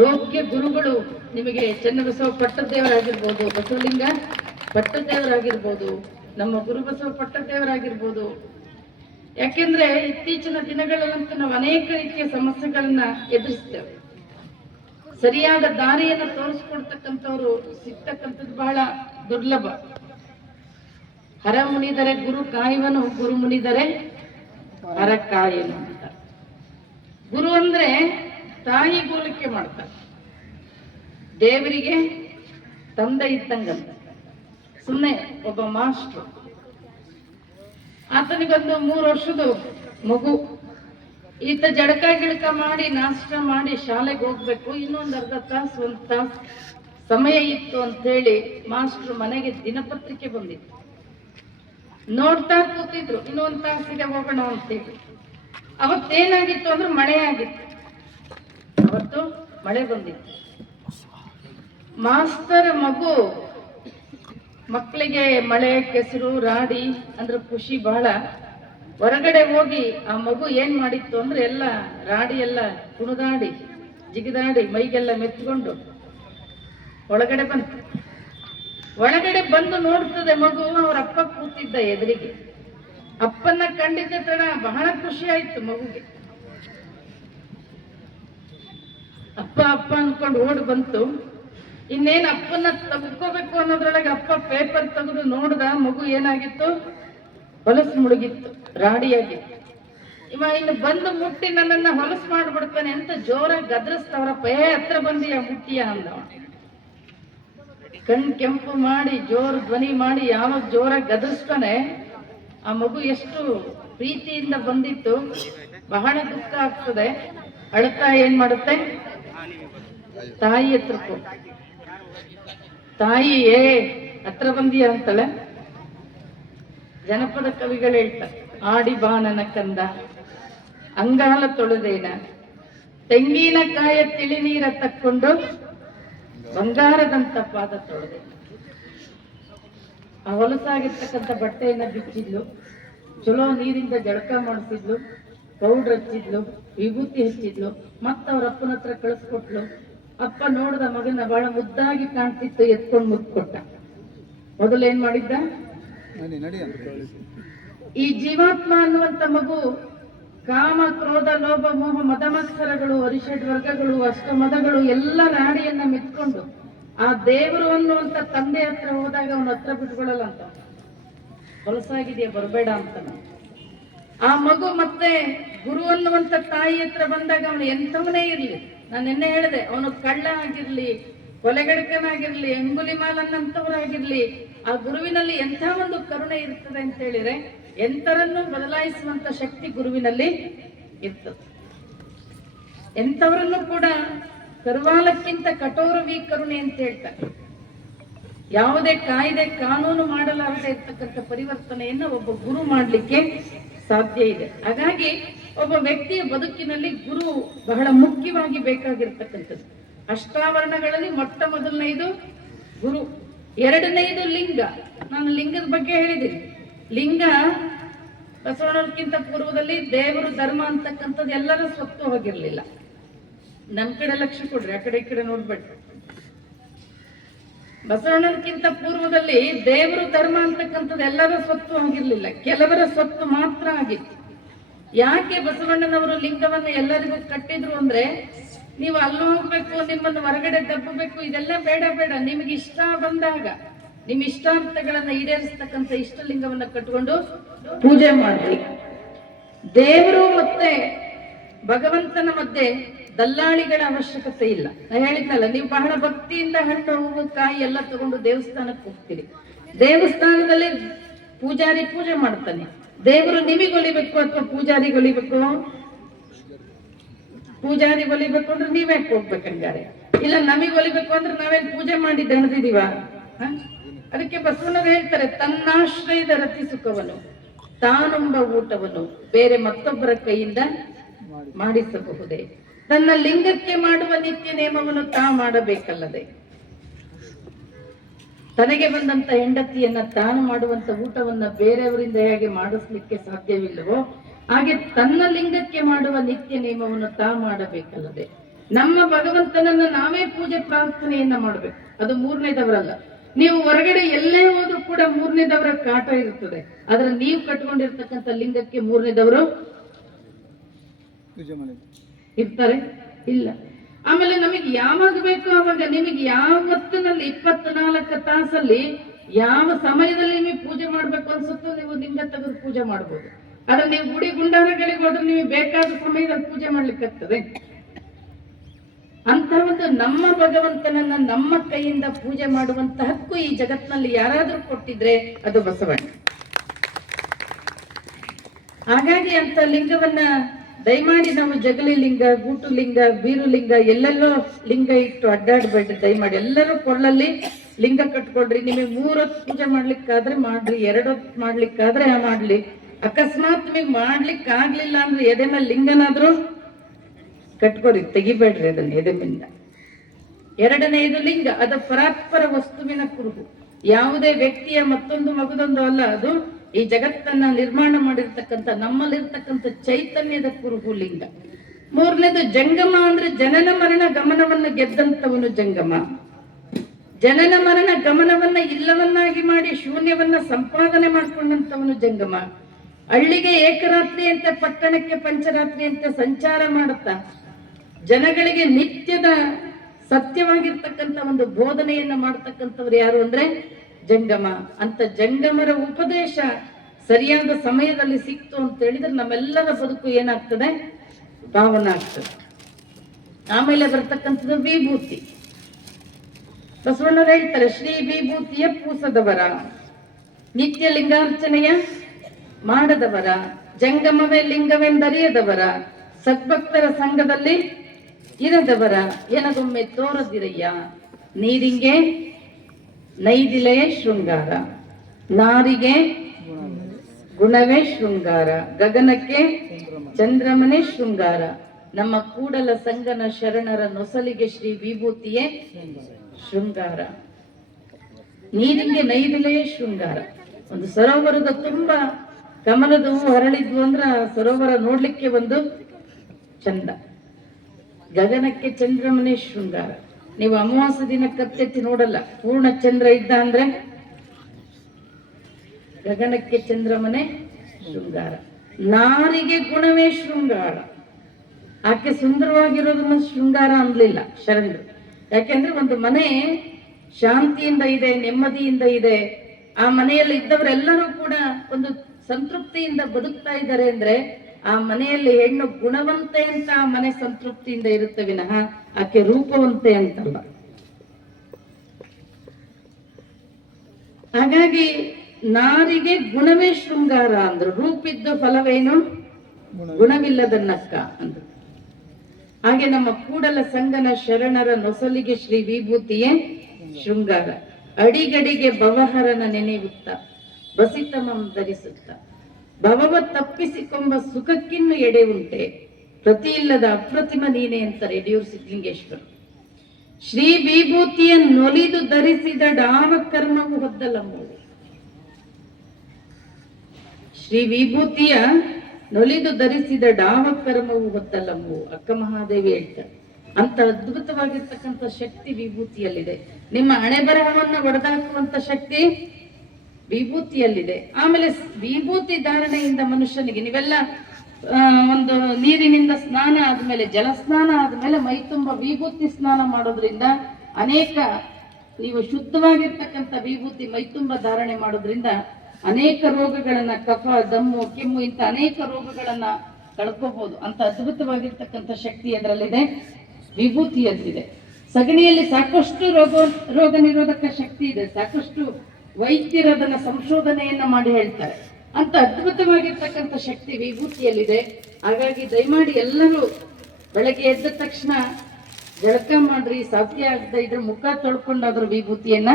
ಯೋಗ್ಯ ಗುರುಗಳು. ನಿಮಗೆ ಚನ್ನಬಸವ ಪಟ್ಟದೇವರಾಗಿರ್ಬೋದು, ಬಸವಲಿಂಗ ಪಟ್ಟದೇವರಾಗಿರ್ಬೋದು, ನಮ್ಮ ಗುರುಬಸವ ಪಟ್ಟದೇವರಾಗಿರ್ಬೋದು. ಯಾಕೆಂದ್ರೆ ಇತ್ತೀಚಿನ ದಿನಗಳಲ್ಲಂತೂ ನಾವು ಅನೇಕ ರೀತಿಯ ಸಮಸ್ಯೆಗಳನ್ನ ಎದುರಿಸ್ತೇವೆ. ಸರಿಯಾದ ದಾರಿಯನ್ನು ತೋರಿಸ್ಕೊಡ್ತಕ್ಕಂಥವ್ರು ಸಿಗ್ತಕ್ಕಂಥದ್ದು ಬಹಳ ದುರ್ಲಭ. ಹರ ಮುನಿದರೆ ಗುರು ಕಾಯುವನು, ಗುರು ಮುನಿದರೆ ಹರ ಕಾಯನು ಅಂತ. ಗುರು ಅಂದ್ರೆ ತಾಯಿ ಹೋಲಿಕೆ ಮಾಡ್ತಾರೆ, ದೇವರಿಗೆ ತಂದೆ ಇದ್ದಂಗಂತ. ಸುಮ್ಮನೆ ಒಬ್ಬ ಮಾಸ್ಟ್ರು, ಆತನಿಗೊಂದು 3 ವರ್ಷದ ಮಗು, ಈತ ಜಳಕ ಗಿಳಕ ಮಾಡಿ ನಾಷ್ಟ ಮಾಡಿ ಶಾಲೆಗೆ ಹೋಗ್ಬೇಕು, ಇನ್ನೊಂದು ಅರ್ಧ ತಾಸು 1 ತಾಸು ಸಮಯ ಇತ್ತು ಅಂತ ಹೇಳಿ ಮಾಸ್ಟ್ರು ಮನೆಗೆ ದಿನಪತ್ರಿಕೆ ಬಂದಿತ್ತು. ನೋಡ್ತಾ ಕೂತಿದ್ರು, ಇನ್ನೊಂದು ತಾಸಿಗೆ ಹೋಗೋಣ ಅಂತೇಳಿ. ಅವತ್ತೇನಾಗಿತ್ತು ಅಂದ್ರೆ ಮಳೆ ಆಗಿತ್ತು, ಅವತ್ತು ಮಳೆ ಬಂದಿತ್ತು. ಮಾಸ್ತರ ಮಗು ಮಕ್ಕಳಿಗೆ ಮಳೆ ಕೆಸರು ರಾಡಿ ಅಂದ್ರೆ ಖುಷಿ ಬಹಳ. ಹೊರಗಡೆ ಹೋಗಿ ಆ ಮಗು ಏನ್ ಮಾಡಿತ್ತು ಅಂದ್ರೆ ಎಲ್ಲ ರಾಡಿ ಎಲ್ಲ ಕುಣಿದಾಡಿ ಜಿಗಿದಾಡಿ ಮೈಗೆಲ್ಲ ಮೆತ್ಕೊಂಡು ಒಳಗಡೆ ಬಂತು. ಒಳಗಡೆ ಬಂದು ನೋಡ್ತದೆ ಮಗು, ಅವ್ರ ಅಪ್ಪ ಕೂತಿದ್ದ ಎದುರಿಗೆ. ಅಪ್ಪನ್ನ ಕಂಡಿದ್ದ ತಡ ಬಹಳ ಖುಷಿ ಆಯ್ತು ಮಗುಗೆ. ಅಪ್ಪ ಅಪ್ಪ ಅನ್ಕೊಂಡು ಓಡ್ ಬಂತು. ಇನ್ನೇನ್ ಅಪ್ಪನ್ನ ತಗೋಬೇಕು ಅನ್ನೋದ್ರೊಳಗೆ ಅಪ್ಪ ಪೇಪರ್ ತೆಗೆದು ನೋಡ್ದ, ಮಗು ಏನಾಗಿತ್ತು, ಹೊಲಸು ಮುಳುಗಿತ್ತು, ರಾಡಿಯಾಗಿತ್ತು. ಇವ ಇನ್ನು ಬಂದು ಮುಟ್ಟಿ ನನ್ನನ್ನ ಹೊಲಸು ಮಾಡ್ಬಿಡ್ತಾನೆ ಅಂತ ಜೋರಾಗಿ ಗದ್ರಸ್ತವ್ರಪ್ಪ. ಹತ್ರ ಬಂದಿಯ ಮುಟ್ಟಿಯ ಅಂದವ. ಕಣ್ ಕೆಂಪು ಮಾಡಿ ಜೋರ್ ಧ್ವನಿ ಮಾಡಿ ಯಾವಾಗ ಜೋರಾಗಿ ಗದರಿಸ್ತಾನೆ, ಆ ಮಗು ಎಷ್ಟು ಪ್ರೀತಿಯಿಂದ ಬಂದಿತ್ತು. ಬಹಳ ದುಃಖ ಆಗ್ತದೆ. ಅಳ್ತಾ ಏನ್ ಮಾಡುತ್ತೆ, ತಾಯಿ ಹತ್ರಕ್ಕೂ. ತಾಯಿ ಹತ್ರ ಬಂದಿಯ ಅಂತಾಳೆ. ಜನಪದ ಕವಿಗಳು ಹೇಳ್ತಾರೆ, ಆಡಿ ಬಾ ನನ್ನ ಕಂದ ಅಂಗಾಲ ತೊಳೆದೇನ, ತೆಂಗಿನಕಾಯ ತಿಳಿ ನೀರ ತಕ್ಕೊಂಡು ಬಂಗಾರದಂತ ಪಾದ ತೊಳೆದೆ. ಆ ಹೊಲಸಾಗಿರ್ತಕ್ಕಂಥ ಬಟ್ಟೆಯನ್ನ ಬಿಚ್ಚಿದ್ಲು, ಚಲೋ ನೀರಿಂದ ಜಳಕ ಮಾಡಿಸಿದ್ಲು, ಪೌಡ್ರ್ ಹಚ್ಚಿದ್ಲು, ವಿಭೂತಿ ಹಚ್ಚಿದ್ಲು, ಮತ್ತ ಅವ್ರ ಅಪ್ಪನ ಹತ್ರ ಕಳಿಸ್ಕೊಟ್ಲು. ಅಪ್ಪ ನೋಡ್ದ ಮಗನ ಬಹಳ ಮುದ್ದಾಗಿ ಕಾಣ್ತಿತ್ತು, ಎತ್ಕೊಂಡು ಮುದ್ದು ಕೊಟ್ಟ. ಮೊದಲು ಏನ್ ಮಾಡಿದ್ದ, ಈ ಜೀವಾತ್ಮ ಅನ್ನುವಂತ ಮಗು ಕಾಮ ಕ್ರೋಧ ಲೋಭ ಮೋಹ ಮದಮತ್ಸರಗಳು ಅರಿಷಡ್ ವರ್ಗಗಳು ಅಷ್ಟಮದಗಳು ಎಲ್ಲ ನಾಡಿಯನ್ನ ಮೆತ್ಕೊಂಡು ಆ ದೇವರು ಅನ್ನುವಂತ ತಂದೆ ಹತ್ರ ಹೋದಾಗ ಅವನ ಹತ್ರ ಬಿಟ್ಕೊಳ್ಳಲ್ಲ ಅಂತ. ಹೊಲಸಾಗಿದೆಯಾ ಬರಬೇಡ ಅಂತ. ಆ ಮಗು ಮತ್ತೆ ಗುರು ಅನ್ನುವಂತ ತಾಯಿ ಹತ್ರ ಬಂದಾಗ ಅವನು ಎಂಥವನೇ ಇರ್ಲಿ, ನಾನು ನಿನ್ನೆ ಹೇಳಿದೆ, ಅವನು ಕಳ್ಳ ಆಗಿರ್ಲಿ, ಕೊಲೆಗಡಕನಾಗಿರ್ಲಿ, ಅಂಗುಲಿಮಾಲನ್ನಂತವರಾಗಿರ್ಲಿ, ಆ ಗುರುವಿನಲ್ಲಿ ಎಂಥ ಒಂದು ಕರುಣೆ ಇರ್ತದೆ ಅಂತ ಹೇಳಿದ್ರೆ ಎಂತರನ್ನು ಬದಲಾಯಿಸುವಂತ ಶಕ್ತಿ ಗುರುವಿನಲ್ಲಿ ಇರ್ತದೆ. ಎಂಥವರನ್ನು ಕೂಡ ಕರ್ವಾಲಕ್ಕಿಂತ ಕಠೋರವೀ ಕರುಣೆ ಅಂತ ಹೇಳ್ತಾರೆ. ಯಾವುದೇ ಕಾಯ್ದೆ ಕಾನೂನು ಮಾಡಲಾರದೆ ಇರ್ತಕ್ಕಂಥ ಪರಿವರ್ತನೆಯನ್ನು ಒಬ್ಬ ಗುರು ಮಾಡಲಿಕ್ಕೆ ಸಾಧ್ಯ ಇದೆ. ಹಾಗಾಗಿ ಒಬ್ಬ ವ್ಯಕ್ತಿಯ ಬದುಕಿನಲ್ಲಿ ಗುರು ಬಹಳ ಮುಖ್ಯವಾಗಿ ಬೇಕಾಗಿರ್ತಕ್ಕಂಥದ್ದು. ಅಷ್ಟಾವರಣಗಳಲ್ಲಿ ಮೊಟ್ಟ ಮೊದಲನೇದು ಗುರು, ಎರಡನೇದು ಲಿಂಗ. ನಾನು ಲಿಂಗದ ಬಗ್ಗೆ ಹೇಳಿದ್ದೀನಿ. ಲಿಂಗ ಬಸವಣ್ಣಕ್ಕಿಂತ ಪೂರ್ವದಲ್ಲಿ ದೇವರು ಧರ್ಮ ಅಂತಕ್ಕಂಥದ್ದು ಎಲ್ಲರೂ ಸ್ವತ್ತು ಹೋಗಿರ್ಲಿಲ್ಲ. ನಮ್ ಕಡೆ ಲಕ್ಷ್ಯ ಕೊಡ್ರಿ, ಆ ಕಡೆ ಈ ಕಡೆ ನೋಡ್ಬೇಡ್ರಿ. ಬಸವಣ್ಣನಕ್ಕಿಂತ ಪೂರ್ವದಲ್ಲಿ ದೇವರು ಧರ್ಮ ಅಂತಕ್ಕಂಥದ್ದು ಎಲ್ಲರ ಸ್ವತ್ತು ಆಗಿರ್ಲಿಲ್ಲ, ಕೆಲವರ ಸ್ವತ್ತು ಮಾತ್ರ ಆಗಿತ್ತು. ಯಾಕೆ ಬಸವಣ್ಣನವರು ಲಿಂಗವನ್ನು ಎಲ್ಲರಿಗೂ ಕಟ್ಟಿದ್ರು ಅಂದ್ರೆ, ನೀವು ಅಲ್ಲಿ ಹೋಗ್ಬೇಕು, ನಿಮ್ಮನ್ನು ಹೊರಗಡೆ ದಬ್ಬಬೇಕು, ಇದೆಲ್ಲ ಬೇಡ ಬೇಡ. ನಿಮಗೆ ಇಷ್ಟ ಬಂದಾಗ ನಿಮ್ಮ ಇಷ್ಟಾರ್ಥಗಳನ್ನ ಈಡೇರಿಸ್ತಕ್ಕಂಥ ಇಷ್ಟಲಿಂಗವನ್ನ ಕಟ್ಕೊಂಡು ಪೂಜೆ ಮಾಡ್ರಿ. ದೇವರು ಮತ್ತೆ ಭಗವಂತನ ಮಧ್ಯೆ ದಲ್ಲಾಳಿಗಳ ಅವಶ್ಯಕತೆ ಇಲ್ಲ. ನಾ ಹೇಳಿದ್ನಲ್ಲ, ನೀವು ಬಹಳ ಭಕ್ತಿಯಿಂದ ಹಣ್ಣು ಹೂವು ಕಾಯಿ ಎಲ್ಲ ತಗೊಂಡು ದೇವಸ್ಥಾನಕ್ಕೆ ಹೋಗ್ತೀರಿ. ದೇವಸ್ಥಾನದಲ್ಲಿ ಪೂಜಾರಿ ಪೂಜೆ ಮಾಡ್ತಾನೆ. ದೇವರು ನಿಮಗೊಲಿಬೇಕು ಅಥವಾ ಪೂಜಾರಿಗೊಲಿಬೇಕು? ಪೂಜಾರಿ ಒಲಿಬೇಕು ಅಂದ್ರೆ ನೀವೇ ಹೋಗ್ಬೇಕಂಗಾರೆ. ಇಲ್ಲ ನಮಗ್ ಒಲಿಬೇಕು ಅಂದ್ರೆ ನಾವೇನ್ ಪೂಜೆ ಮಾಡಿ ದಣದಿದೀವ? ಅದಕ್ಕೆ ಬಸವಣ್ಣರು ಹೇಳ್ತಾರೆ, ತನ್ನಾಶ್ರಯದ ರತಿ ಸುಖವನ್ನು ತಾನೊಂಬ ಊಟವನ್ನು ಬೇರೆ ಮತ್ತೊಬ್ಬರ ಕೈಯಿಂದ ಮಾಡಿಸಬಹುದೇ? ತನ್ನ ಲಿಂಗಕ್ಕೆ ಮಾಡುವ ನಿತ್ಯ ನೇಮವನ್ನು ತಾ ಮಾಡಬೇಕಲ್ಲದೆ, ತನಗೆ ಬಂದಂತ ಹೆಂಡತಿಯನ್ನ ತಾನು ಮಾಡುವಂತ ಊಟವನ್ನ ಬೇರೆಯವರಿಂದ ಹೇಗೆ ಮಾಡಿಸ್ಲಿಕ್ಕೆ ಸಾಧ್ಯವಿಲ್ಲವೋ ಹಾಗೆ ತನ್ನ ಲಿಂಗಕ್ಕೆ ಮಾಡುವ ನಿತ್ಯ ನೇಮವನ್ನು ತಾ ಮಾಡಬೇಕಲ್ಲದೆ, ನಮ್ಮ ಭಗವಂತನನ್ನ ನಾವೇ ಪೂಜೆ ಪ್ರಾರ್ಥನೆಯನ್ನ ಮಾಡ್ಬೇಕು. ಅದು ಮೂರನೇದವರಲ್ಲ. ನೀವು ಹೊರಗಡೆ ಎಲ್ಲೇ ಹೋದ್ರೂ ಕೂಡ ಮೂರನೇದವರ ಕಾಟ ಇರ್ತದೆ. ಆದ್ರೆ ನೀವು ಕಟ್ಕೊಂಡಿರ್ತಕ್ಕಂಥ ಲಿಂಗಕ್ಕೆ ಮೂರನೇದವರು ಇರ್ತಾರೆ ಇಲ್ಲ. ಆಮೇಲೆ ನಮಗೆ ಯಾವಾಗ ಬೇಕೋ ಅವಾಗ, ನಿಮಗೆ ಯಾವತ್ತಿನಲ್ಲಿ 24 ತಾಸಲ್ಲಿ ಯಾವ ಸಮಯದಲ್ಲಿ ನಿಮಗೆ ಪೂಜೆ ಮಾಡ್ಬೇಕು ಅನ್ಸುತ್ತೋ ನೀವು ಲಿಂಗ ತೆಗೆದು ಪೂಜೆ ಮಾಡ್ಬೋದು. ಆದ್ರೆ ನೀವು ಗುಡಿ ಗುಂಡಾರಗಳಿಗೆ ಹೋದ್ರೆ ನಿಮಗೆ ಬೇಕಾದ ಸಮಯದಲ್ಲಿ ಪೂಜೆ ಮಾಡ್ಲಿಕ್ಕೆ ಆಗ್ತದೆ? ಅಂತ ಒಂದು ನಮ್ಮ ಭಗವಂತನನ್ನ ನಮ್ಮ ಕೈಯಿಂದ ಪೂಜೆ ಮಾಡುವಂತ ಹಕ್ಕು ಈ ಜಗತ್ತಿನಲ್ಲಿ ಯಾರಾದ್ರೂ ಕೊಟ್ಟಿದ್ರೆ ಅದು ಬಸವಣ್ಣ. ಹಾಗಾಗಿ ಅಂತ ಲಿಂಗವನ್ನ ದಯಮಾಡಿ ನಾವು ಜಗಲಿ ಲಿಂಗ, ಗೂಟು ಲಿಂಗ, ಬೀರು ಲಿಂಗ, ಎಲ್ಲೆಲ್ಲೋ ಲಿಂಗ ಇಟ್ಟು ಅಡ್ಡಾಡ್ಬೇಡ್ರಿ. ದಯಮಾಡಿ ಎಲ್ಲರೂ ಕೊಳ್ಳಲ್ಲಿ ಲಿಂಗ ಕಟ್ಕೊಳ್ರಿ. ನಿಮಗೆ 3 ಹೊತ್ತು ಪೂಜೆ ಮಾಡ್ಲಿಕ್ಕಾದ್ರೆ ಮಾಡ್ರಿ, 2 ಹೊತ್ತು ಮಾಡ್ಲಿಕ್ಕಾದ್ರೆ ಮಾಡ್ಲಿ. ಅಕಸ್ಮಾತ್ ನಿಮಗೆ ಮಾಡ್ಲಿಕ್ಕೆ ಆಗ್ಲಿಲ್ಲ ಅಂದ್ರೆ ಎದೆ ಮೇಲೆ ಲಿಂಗನಾದ್ರೂ ಕಟ್ಕೋರಿ, ತೆಗಿಬೇಡ್ರಿ ಅದನ್ನ ಎದೆ ಮೇಲೆ. ಎರಡನೆಯದು ಲಿಂಗ, ಅದು ಪರಾತ್ಪರ ವಸ್ತುವಿನ ಕುರುಹು, ಯಾವುದೇ ವ್ಯಕ್ತಿಯ ಮತ್ತೊಂದು ಮಗದೊಂದು ಅಲ್ಲ. ಅದು ಈ ಜಗತ್ತನ್ನ ನಿರ್ಮಾಣ ಮಾಡಿರ್ತಕ್ಕಂಥ ನಮ್ಮಲ್ಲಿರ್ತಕ್ಕಂಥ ಚೈತನ್ಯದ ಕುರುಹು ಲಿಂಗ. ಮೂರನೇದು ಜಂಗಮ, ಅಂದ್ರೆ ಜನನ ಮರಣ ಗಮನವನ್ನ ಗೆದ್ದಂತವನು ಜಂಗಮ. ಜನನ ಮರಣ ಗಮನವನ್ನ ಇಲ್ಲವನ್ನಾಗಿ ಮಾಡಿ ಶೂನ್ಯವನ್ನ ಸಂಪಾದನೆ ಮಾಡ್ಕೊಂಡಂತವನು ಜಂಗಮ. ಹಳ್ಳಿಗೆ ಏಕರಾತ್ರಿ ಅಂತ, ಪಟ್ಟಣಕ್ಕೆ ಪಂಚರಾತ್ರಿ ಅಂತ ಸಂಚಾರ ಮಾಡುತ್ತಾ ಜನಗಳಿಗೆ ನಿತ್ಯದ ಸತ್ಯವಾಗಿರ್ತಕ್ಕಂಥ ಒಂದು ಬೋಧನೆಯನ್ನ ಮಾಡ್ತಕ್ಕಂಥವ್ರು ಯಾರು ಅಂದ್ರೆ ಜಂಗಮ. ಅಂತ ಜಂಗಮರ ಉಪದೇಶ ಸರಿಯಾದ ಸಮಯದಲ್ಲಿ ಸಿಕ್ತು ಅಂತ ಹೇಳಿದ್ರೆ ನಮ್ಮೆಲ್ಲರ ಬದುಕು ಏನಾಗ್ತದೆ? ಪಾವನ ಆಗ್ತದೆ. ಆಮೇಲೆ ಬರ್ತಕ್ಕಂಥದ್ದು ವಿಭೂತಿ. ಬಸವಣ್ಣರು ಹೇಳ್ತಾರೆ, ಶ್ರೀ ವಿಭೂತಿಯ ಪೂಸದವರ, ನಿತ್ಯ ಲಿಂಗಾರ್ಚನೆಯ ಮಾಡದವರ, ಜಂಗಮವೇ ಲಿಂಗವೆಂದರಿಯದವರ, ಸದ್ಭಕ್ತರ ಸಂಘದಲ್ಲಿ ಇರದವರ ಎನಗೊಮ್ಮೆ ತೋರದಿರಯ್ಯ. ನೀರಿಗೆ ನೈದಿಲೆಯೇ ಶೃಂಗಾರ, ನಾರಿಗೆ ಗುಣವೇ ಶೃಂಗಾರ, ಗಗನಕ್ಕೆ ಚಂದ್ರಮನೇ ಶೃಂಗಾರ. ನಮ್ಮ ಕೂಡಲ ಸಂಗನ ಶರಣರ ನೊಸಲಿಗೆ ಶ್ರೀ ವಿಭೂತಿಯೇ ಶೃಂಗಾರ. ನೀರಿಗೆ ನೈದಿಲೆಯೇ ಶೃಂಗಾರ. ಒಂದು ಸರೋವರದ ತುಂಬಾ ಕಮಲದ ಹೂ ಹರಳಿದ್ವು ಅಂದ್ರ ಸರೋವರ ನೋಡ್ಲಿಕ್ಕೆ ಒಂದು ಚಂದ. ಗಗನಕ್ಕೆ ಚಂದ್ರಮನೇ ಶೃಂಗಾರ. ನೀವು ಅಮಾವಾಸ್ಯ ದಿನ ಕತ್ತೆತ್ತಿ ನೋಡಲ್ಲ, ಪೂರ್ಣ ಚಂದ್ರ ಇದ್ದ ಅಂದ್ರೆ ಗಗನಕ್ಕೆ ಚಂದ್ರಮನೇ ಶೃಂಗಾರ. ನಾರಿಗೆ ಗುಣವೇ ಶೃಂಗಾರ. ಆಕೆ ಸುಂದರವಾಗಿರೋದನ್ನ ಶೃಂಗಾರ ಅನ್ಲಿಲ್ಲ ಶರಣರು. ಯಾಕೆಂದ್ರೆ ಒಂದು ಮನೆ ಶಾಂತಿಯಿಂದ ಇದೆ, ನೆಮ್ಮದಿಯಿಂದ ಇದೆ, ಆ ಮನೆಯಲ್ಲಿ ಇದ್ದವರೆಲ್ಲರೂ ಕೂಡ ಒಂದು ಸಂತೃಪ್ತಿಯಿಂದ ಬದುಕ್ತಾ ಇದ್ದಾರೆ ಅಂದ್ರೆ ಆ ಮನೆಯಲ್ಲಿ ಹೆಣ್ಣು ಗುಣವಂತೆ ಅಂತ ಆ ಮನೆ ಸಂತೃಪ್ತಿಯಿಂದ ಇರುತ್ತೆ ವಿನಃ ಆಕೆ ರೂಪವಂತೆ ಅಂತಲ್ಲ. ಹಾಗಾಗಿ ನಾರಿಗೆ ಗುಣವೇ ಶೃಂಗಾರ ಅಂದ್ರು. ರೂಪಿದ್ದ ಫಲವೇನು? ಗುಣವಿಲ್ಲದನ್ನಕ್ಕ ಅಂದ್ರು. ಹಾಗೆ ನಮ್ಮ ಕೂಡಲ ಸಂಗನ ಶರಣರ ನೊಸಲಿಗೆ ಶ್ರೀ ವಿಭೂತಿಯೇ ಶೃಂಗಾರ. ಅಡಿಗಡಿಗೆ ಭವಹರನ ನೆನೆಯುತ್ತ ಬಸಿತಮಂ ಧರಿಸುತ್ತ ಭವವ ತಪ್ಪಿಸಿಕೊಂಬ ಸುಖಕ್ಕಿನ್ನು ಎಡೆ ಉಂಟೆ, ಪ್ರತಿ ಇಲ್ಲದ ಅಪ್ರತಿಮ ನೀನೆ ಅಂತಾರೆ ಯಡಿಯೂರು ಸಿದ್ಧಲಿಂಗೇಶ್ವರ. ಶ್ರೀ ವಿಭೂತಿಯ ನೊಲಿದು ಧರಿಸಿದ ಡಾವ ಕರ್ಮವು ಹೊದ್ದಲಮ್ಮು. ಶ್ರೀ ವಿಭೂತಿಯ ನೊಲಿದು ಧರಿಸಿದ ಡಾವ ಕರ್ಮವು ಹೊದ್ದಲಮ್ಮು. ಅಕ್ಕ ಮಹಾದೇವಿ ಹೇಳ್ತಾರೆ, ಅಂತ ಅದ್ಭುತವಾಗಿರ್ತಕ್ಕಂಥ ಶಕ್ತಿ ವಿಭೂತಿಯಲ್ಲಿದೆ. ನಿಮ್ಮ ಹಣೆ ಬರಹವನ್ನ ಒಡೆದಾಕುವಂತ ಶಕ್ತಿ ವಿಭೂತಿಯಲ್ಲಿದೆ. ಆಮೇಲೆ ವಿಭೂತಿ ಧಾರಣೆಯಿಂದ ಮನುಷ್ಯನಿಗೆ, ನೀವೆಲ್ಲ ಒಂದು ನೀರಿನಿಂದ ಸ್ನಾನ ಆದ್ಮೇಲೆ, ಜಲ ಸ್ನಾನ ಆದ್ಮೇಲೆ ಮೈ ತುಂಬ ವಿಭೂತಿ ಸ್ನಾನ ಮಾಡೋದ್ರಿಂದ ಅನೇಕ, ನೀವು ಶುದ್ಧವಾಗಿರ್ತಕ್ಕಂಥ ವಿಭೂತಿ ಮೈ ತುಂಬ ಧಾರಣೆ ಮಾಡೋದ್ರಿಂದ ಅನೇಕ ರೋಗಗಳನ್ನ, ಕಫ, ದಮ್ಮು, ಕೆಮ್ಮು ಇಂಥ ಅನೇಕ ರೋಗಗಳನ್ನ ಕಳ್ಕೋಬಹುದು. ಅಂತ ಅದ್ಭುತವಾಗಿರ್ತಕ್ಕಂಥ ಶಕ್ತಿ ಅದರಲ್ಲಿದೆ, ವಿಭೂತಿಯಲ್ಲಿದೆ. ಸಗಣಿಯಲ್ಲಿ ಸಾಕಷ್ಟು ರೋಗ ನಿರೋಧಕ ಶಕ್ತಿ ಇದೆ. ಸಾಕಷ್ಟು ವೈದ್ಯರು ಅದನ್ನ ಸಂಶೋಧನೆಯನ್ನ ಮಾಡಿ ಹೇಳ್ತಾರೆ. ಅಂತ ಅದ್ಭುತವಾಗಿರ್ತಕ್ಕಂಥ ಶಕ್ತಿ ವಿಭೂತಿಯಲ್ಲಿದೆ. ಹಾಗಾಗಿ ದಯಮಾಡಿ ಎಲ್ಲರೂ ಬೆಳಗ್ಗೆ ಎದ್ದ ತಕ್ಷಣ ಜಳಕ ಮಾಡ್ರಿ, ಸಾಧ್ಯ ಆಗದೆ ಇದ್ರೆ ಮುಖ ತೊಳ್ಕೊಂಡಾದ್ರೂ ವಿಭೂತಿಯನ್ನ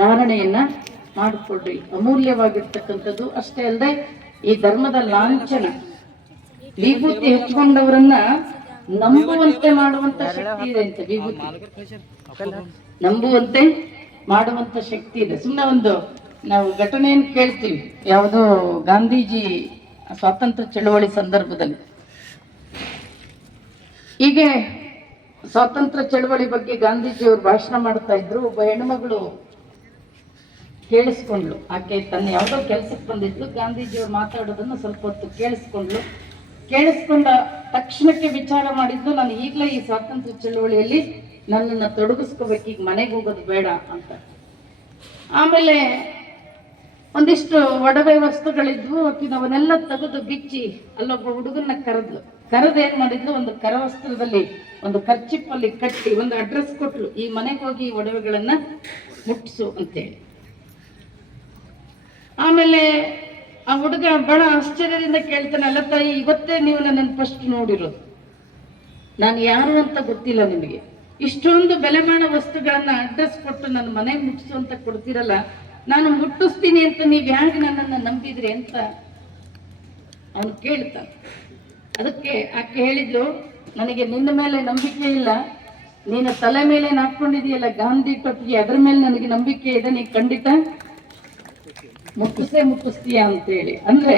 ಧಾರಣೆಯನ್ನ ಮಾಡಿಕೊಡ್ರಿ. ಅಮೂಲ್ಯವಾಗಿರ್ತಕ್ಕಂಥದ್ದು. ಅಷ್ಟೇ ಅಲ್ಲದೆ ಈ ಧರ್ಮದ ಲಾಂಛನ, ವಿಭೂತಿ ಹಚ್ಕೊಂಡವರನ್ನ ನಂಬುವಂತೆ ಮಾಡುವಂತ ಶಕ್ತಿ ಇದೆ ಅಂತ. ವಿಭೂತಿ ನಂಬುವಂತೆ ಮಾಡುವಂತ ಶಕ್ತಿ ಇದೆ. ಸುಮ್ಮನೆ ಒಂದು ನಾವು ಘಟನೆಯನ್ನು ಕೇಳ್ತೀವಿ, ಯಾವುದೋ ಗಾಂಧೀಜಿ ಸ್ವಾತಂತ್ರ್ಯ ಚಳವಳಿ ಸಂದರ್ಭದಲ್ಲಿ, ಹೀಗೆ ಸ್ವಾತಂತ್ರ್ಯ ಚಳವಳಿ ಬಗ್ಗೆ ಗಾಂಧೀಜಿಯವರು ಭಾಷಣ ಮಾಡ್ತಾ ಇದ್ರು. ಒಬ್ಬ ಹೆಣ್ಮಗಳು ಕೇಳಿಸ್ಕೊಂಡ್ಲು. ಆಕೆ ತನ್ನ ಯಾವುದೋ ಕೆಲ್ಸಕ್ಕೆ ಬಂದಿದ್ಲು. ಗಾಂಧೀಜಿಯವರು ಮಾತಾಡೋದನ್ನು ಸ್ವಲ್ಪ ಹೊತ್ತು ಕೇಳಿಸ್ಕೊಂಡ ತಕ್ಷಣಕ್ಕೆ ವಿಚಾರ ಮಾಡಿದ್ದು, ನಾನು ಈಗಲೇ ಈ ಸ್ವಾತಂತ್ರ್ಯ ಚಳವಳಿಯಲ್ಲಿ ನನ್ನನ್ನು ತೊಡಗಿಸ್ಕೋಬೇಕು, ಈಗ ಮನೆಗೆ ಹೋಗೋದು ಬೇಡ ಅಂತ. ಆಮೇಲೆ ಒಂದಿಷ್ಟು ಒಡವೆ ವಸ್ತುಗಳಿದ್ವು, ಅವನ್ನೆಲ್ಲ ತೆಗೆದು ಬಿಚ್ಚಿ ಅಲ್ಲೊಬ್ಬ ಹುಡುಗನ್ನ ಕರೆದು ಏನ್ ಮಾಡಿದ್ಲು, ಒಂದು ಕರವಸ್ತ್ರದಲ್ಲಿ ಒಂದು ಕರ್ಚಿಪ್ಪಲ್ಲಿ ಕಟ್ಟಿ ಒಂದು ಅಡ್ರೆಸ್ ಕೊಟ್ಲು, ಈ ಮನೆಗೆ ಹೋಗಿ ಈ ಒಡವೆಗಳನ್ನ ಮುಟ್ಟಿಸು ಅಂತೇಳಿ. ಆಮೇಲೆ ಆ ಹುಡುಗ ಬಹಳ ಆಶ್ಚರ್ಯದಿಂದ ಕೇಳ್ತಾನೆ, ಅಲ್ಲ ತಾಯಿ, ಇವತ್ತೇ ನೀವು ನನ್ನನ್ನು ಫಸ್ಟ್ ನೋಡಿರೋದು, ನಾನು ಯಾರು ಅಂತ ಗೊತ್ತಿಲ್ಲ ನಿಮಗೆ, ಇಷ್ಟೊಂದು ಬೆಲೆಮಾನ ವಸ್ತುಗಳನ್ನ ಅಡ್ರೆಸ್ ಕೊಟ್ಟು ನನ್ನ ಮನೆ ಮುಟ್ಟಿಸು ಅಂತ ಕೊಡ್ತಿರಲ್ಲ, ನಾನು ಮುಟ್ಟಿಸ್ತೀನಿ ಅಂತ ನೀವು ಹ್ಯಾಂಗೆ ನನ್ನನ್ನು ನಂಬಿದ್ರಿ ಅಂತ ಅವನು ಕೇಳ್ತಾನೆ. ಅದಕ್ಕೆ ಆಕೆ ಹೇಳಿದ್ಲು, ನನಗೆ ನಿನ್ನ ಮೇಲೆ ನಂಬಿಕೆ ಇಲ್ಲ, ನೀನು ತಲೆ ಮೇಲೆ ಹಾಕೊಂಡಿದೆಯಲ್ಲ ಗಾಂಧಿ ಟೊಪ್ಪಿಗೆ, ಅದರ ಮೇಲೆ ನನಗೆ ನಂಬಿಕೆ ಇದೆ, ನೀ ಖಂಡಿತ ಮುಟ್ಟಿಸ್ತೀಯ ಅಂತೇಳಿ. ಅಂದ್ರೆ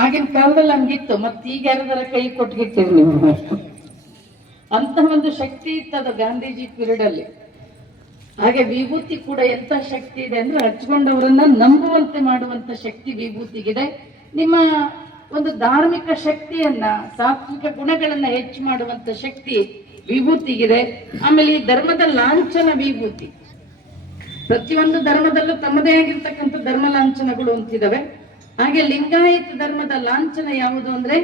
ಆಗಿನ ಕಾಲದಲ್ಲಿ ಹಂಗಿತ್ತು, ಮತ್ತೆ ಈಗ ಯಾರದರ ಕೈ ಕೊಟ್ಗಿರ್ತೀವಿ ನೀವು. ಅಂತ ಒಂದು ಶಕ್ತಿ ಇತ್ತದ ಗಾಂಧೀಜಿ ಪೀರಿಯಡ್ ಅಲ್ಲಿ. ಹಾಗೆ ವಿಭೂತಿ ಕೂಡ ಎಂತ ಶಕ್ತಿ ಇದೆ ಅಂದ್ರೆ, ಹಚ್ಕೊಂಡವರನ್ನ ನಂಬುವಂತೆ ಮಾಡುವಂತ ಶಕ್ತಿ ವಿಭೂತಿಗಿದೆ. ನಿಮ್ಮ ಒಂದು ಧಾರ್ಮಿಕ ಶಕ್ತಿಯನ್ನ, ಸಾತ್ವಿಕ ಗುಣಗಳನ್ನ ಹೆಚ್ಚು ಮಾಡುವಂತ ಶಕ್ತಿ ವಿಭೂತಿಗಿದೆ. ಆಮೇಲೆ ಈ ಧರ್ಮದ ಲಾಂಛನ ವಿಭೂತಿ. ಪ್ರತಿಯೊಂದು ಧರ್ಮದಲ್ಲೂ ತಮ್ಮದೇ ಆಗಿರ್ತಕ್ಕಂಥ ಧರ್ಮ ಲಾಂಛನಗಳು ಅಂತಿದ್ದಾವೆ. ಹಾಗೆ ಲಿಂಗಾಯತ ಧರ್ಮದ ಲಾಂಛನ ಯಾವುದು ಅಂದ್ರೆ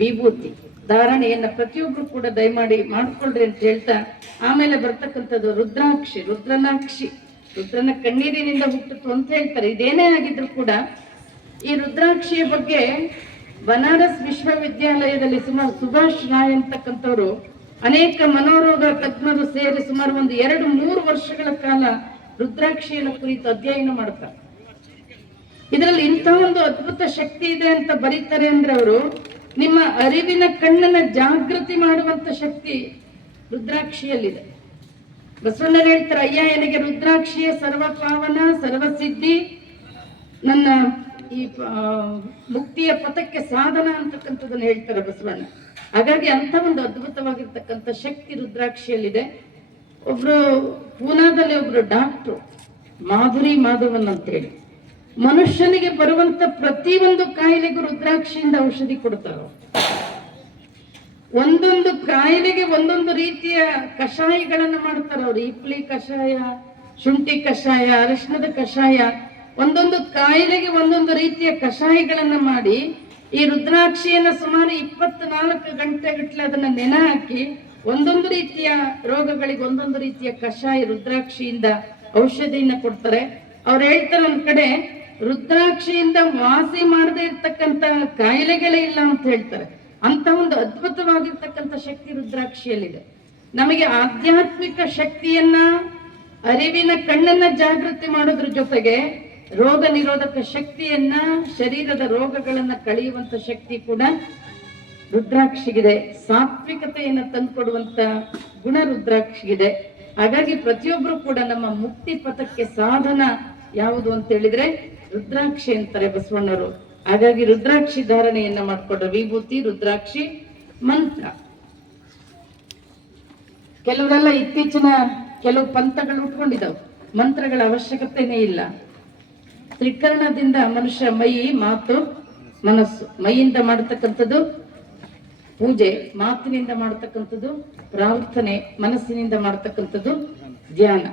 ವಿಭೂತಿ ಧಾರಣೆಯನ್ನ ಪ್ರತಿಯೊಬ್ರು ಕೂಡ ದಯಮಾಡಿ ಮಾಡ್ಕೊಳ್ರಿ ಅಂತ ಹೇಳ್ತಾ, ಆಮೇಲೆ ಬರ್ತಕ್ಕಂಥದ್ದು ರುದ್ರಾಕ್ಷಿ, ರುದ್ರನಾಕ್ಷಿ, ರುದ್ರನ ಕಣ್ಣೀರಿನಿಂದ ಹುಟ್ಟಿತು ಅಂತ ಹೇಳ್ತಾರೆ. ಇದೇನೇ ಆಗಿದ್ರು ಕೂಡ ಈ ರುದ್ರಾಕ್ಷಿಯ ಬಗ್ಗೆ ಬನಾರಸ್ ವಿಶ್ವವಿದ್ಯಾಲಯದಲ್ಲಿ ಸುಭಾಷ್ ರಾಯ್ ಅಂತಕ್ಕಂಥವ್ರು ಅನೇಕ ಮನೋರೋಗ ತಜ್ಞರು ಸೇರಿ ಸುಮಾರು ಒಂದು 2-3 ವರ್ಷಗಳ ಕಾಲ ರುದ್ರಾಕ್ಷಿಯನ್ನು ಕುರಿತು ಅಧ್ಯಯನ ಮಾಡ್ತಾರೆ. ಇದರಲ್ಲಿ ಇಂಥ ಒಂದು ಅದ್ಭುತ ಶಕ್ತಿ ಇದೆ ಅಂತ ಬರೀತಾರೆ ಅಂದ್ರೆ ಅವರು, ನಿಮ್ಮ ಅರಿವಿನ ಕಣ್ಣನ್ನ ಜಾಗೃತಿ ಮಾಡುವಂತ ಶಕ್ತಿ ರುದ್ರಾಕ್ಷಿಯಲ್ಲಿದೆ. ಬಸವಣ್ಣರು ಹೇಳ್ತಾರೆ, ಅಯ್ಯ ನನಗೆ ರುದ್ರಾಕ್ಷಿಯ ಸರ್ವ ಪಾವನ ಸರ್ವಸಿದ್ಧಿ, ನನ್ನ ಈ ಮುಕ್ತಿಯ ಪಥಕ್ಕೆ ಸಾಧನ ಅಂತಕ್ಕಂಥದ್ದನ್ನ ಹೇಳ್ತಾರೆ ಬಸವಣ್ಣ. ಹಾಗಾಗಿ ಅಂತ ಒಂದು ಅದ್ಭುತವಾಗಿರ್ತಕ್ಕಂಥ ಶಕ್ತಿ ರುದ್ರಾಕ್ಷಿಯಲ್ಲಿದೆ. ಒಬ್ರು ಪೂನಾದಲ್ಲಿ ಒಬ್ರು ಡಾಕ್ಟ್ರು ಮಾಧುರಿ ಮಾಧವನ್ ಅಂತೇಳಿ, ಮನುಷ್ಯನಿಗೆ ಬರುವಂತ ಪ್ರತಿಯೊಂದು ಕಾಯಿಲೆಗೂ ರುದ್ರಾಕ್ಷಿಯಿಂದ ಔಷಧಿ ಕೊಡ್ತಾರೆ. ಒಂದೊಂದು ಕಾಯಿಲೆಗೆ ಒಂದೊಂದು ರೀತಿಯ ಕಷಾಯಗಳನ್ನ ಮಾಡ್ತಾರೆ ಅವರು. ಇಪ್ಲಿ ಕಷಾಯ, ಶುಂಠಿ ಕಷಾಯ, ಅರಿಶಿಣದ ಕಷಾಯ, ಒಂದೊಂದು ಕಾಯಿಲೆಗೆ ಒಂದೊಂದು ರೀತಿಯ ಕಷಾಯಗಳನ್ನ ಮಾಡಿ ಈ ರುದ್ರಾಕ್ಷಿಯನ್ನ ಸುಮಾರು 24 ಗಂಟೆಗಟ್ಟಲೆ ಅದನ್ನ ನೆನೆ ಹಾಕಿ ಒಂದೊಂದು ರೀತಿಯ ರೋಗಗಳಿಗೆ ಒಂದೊಂದು ರೀತಿಯ ಕಷಾಯ ರುದ್ರಾಕ್ಷಿಯಿಂದ ಔಷಧಿಯನ್ನ ಕೊಡ್ತಾರೆ. ಅವ್ರು ಹೇಳ್ತಾರೆ, ಒಂದ್ ಕಡೆ ರುದ್ರಾಕ್ಷಿಯಿಂದ ವಾಸಿ ಮಾಡದೇ ಇರ್ತಕ್ಕಂಥ ಕಾಯಿಲೆಗಳೇ ಇಲ್ಲ ಅಂತ ಹೇಳ್ತಾರೆ. ಅಂತ ಒಂದು ಅದ್ಭುತವಾಗಿರ್ತಕ್ಕಂಥ ಶಕ್ತಿ ರುದ್ರಾಕ್ಷಿಯಲ್ಲಿದೆ. ನಮಗೆ ಆಧ್ಯಾತ್ಮಿಕ ಶಕ್ತಿಯನ್ನ, ಅರಿವಿನ ಕಣ್ಣನ್ನ ಜಾಗೃತಿ ಮಾಡೋದ್ರ ಜೊತೆಗೆ ರೋಗ ನಿರೋಧಕ ಶಕ್ತಿಯನ್ನ, ಶರೀರದ ರೋಗಗಳನ್ನ ಕಳೆಯುವಂತ ಶಕ್ತಿ ಕೂಡ ರುದ್ರಾಕ್ಷಿಗಿದೆ. ಸಾತ್ವಿಕತೆಯನ್ನು ತಂದುಕೊಡುವಂತ ಗುಣ ರುದ್ರಾಕ್ಷಿಗಿದೆ. ಹಾಗಾಗಿ ಪ್ರತಿಯೊಬ್ಬರು ಕೂಡ ನಮ್ಮ ಮುಕ್ತಿ ಪಥಕ್ಕೆ ಸಾಧನ ಯಾವುದು ಅಂತ ಹೇಳಿದ್ರೆ ರುದ್ರಾಕ್ಷಿ ಅಂತಾರೆ ಬಸವಣ್ಣರು. ಹಾಗಾಗಿ ರುದ್ರಾಕ್ಷಿ ಧಾರಣೆಯನ್ನ ಮಾಡ್ಕೊಂಡ್ರು. ವಿಭೂತಿ, ರುದ್ರಾಕ್ಷಿ, ಮಂತ್ರ. ಕೆಲವರೆಲ್ಲ ಇತ್ತೀಚಿನ ಕೆಲವು ಪಂಥಗಳು ಉಟ್ಕೊಂಡಿದ್ದಾವೆ, ಮಂತ್ರಗಳ ಅವಶ್ಯಕತೆನೇ ಇಲ್ಲ. ತ್ರಿಕರಣದಿಂದ ಮನುಷ್ಯ ಮೈ, ಮಾತು, ಮನಸ್ಸು. ಮೈಯಿಂದ ಮಾಡತಕ್ಕಂಥದ್ದು ಪೂಜೆ, ಮಾತಿನಿಂದ ಮಾಡತಕ್ಕಂಥದ್ದು ಪ್ರಾರ್ಥನೆ, ಮನಸ್ಸಿನಿಂದ ಮಾಡತಕ್ಕಂಥದ್ದು ಧ್ಯಾನ.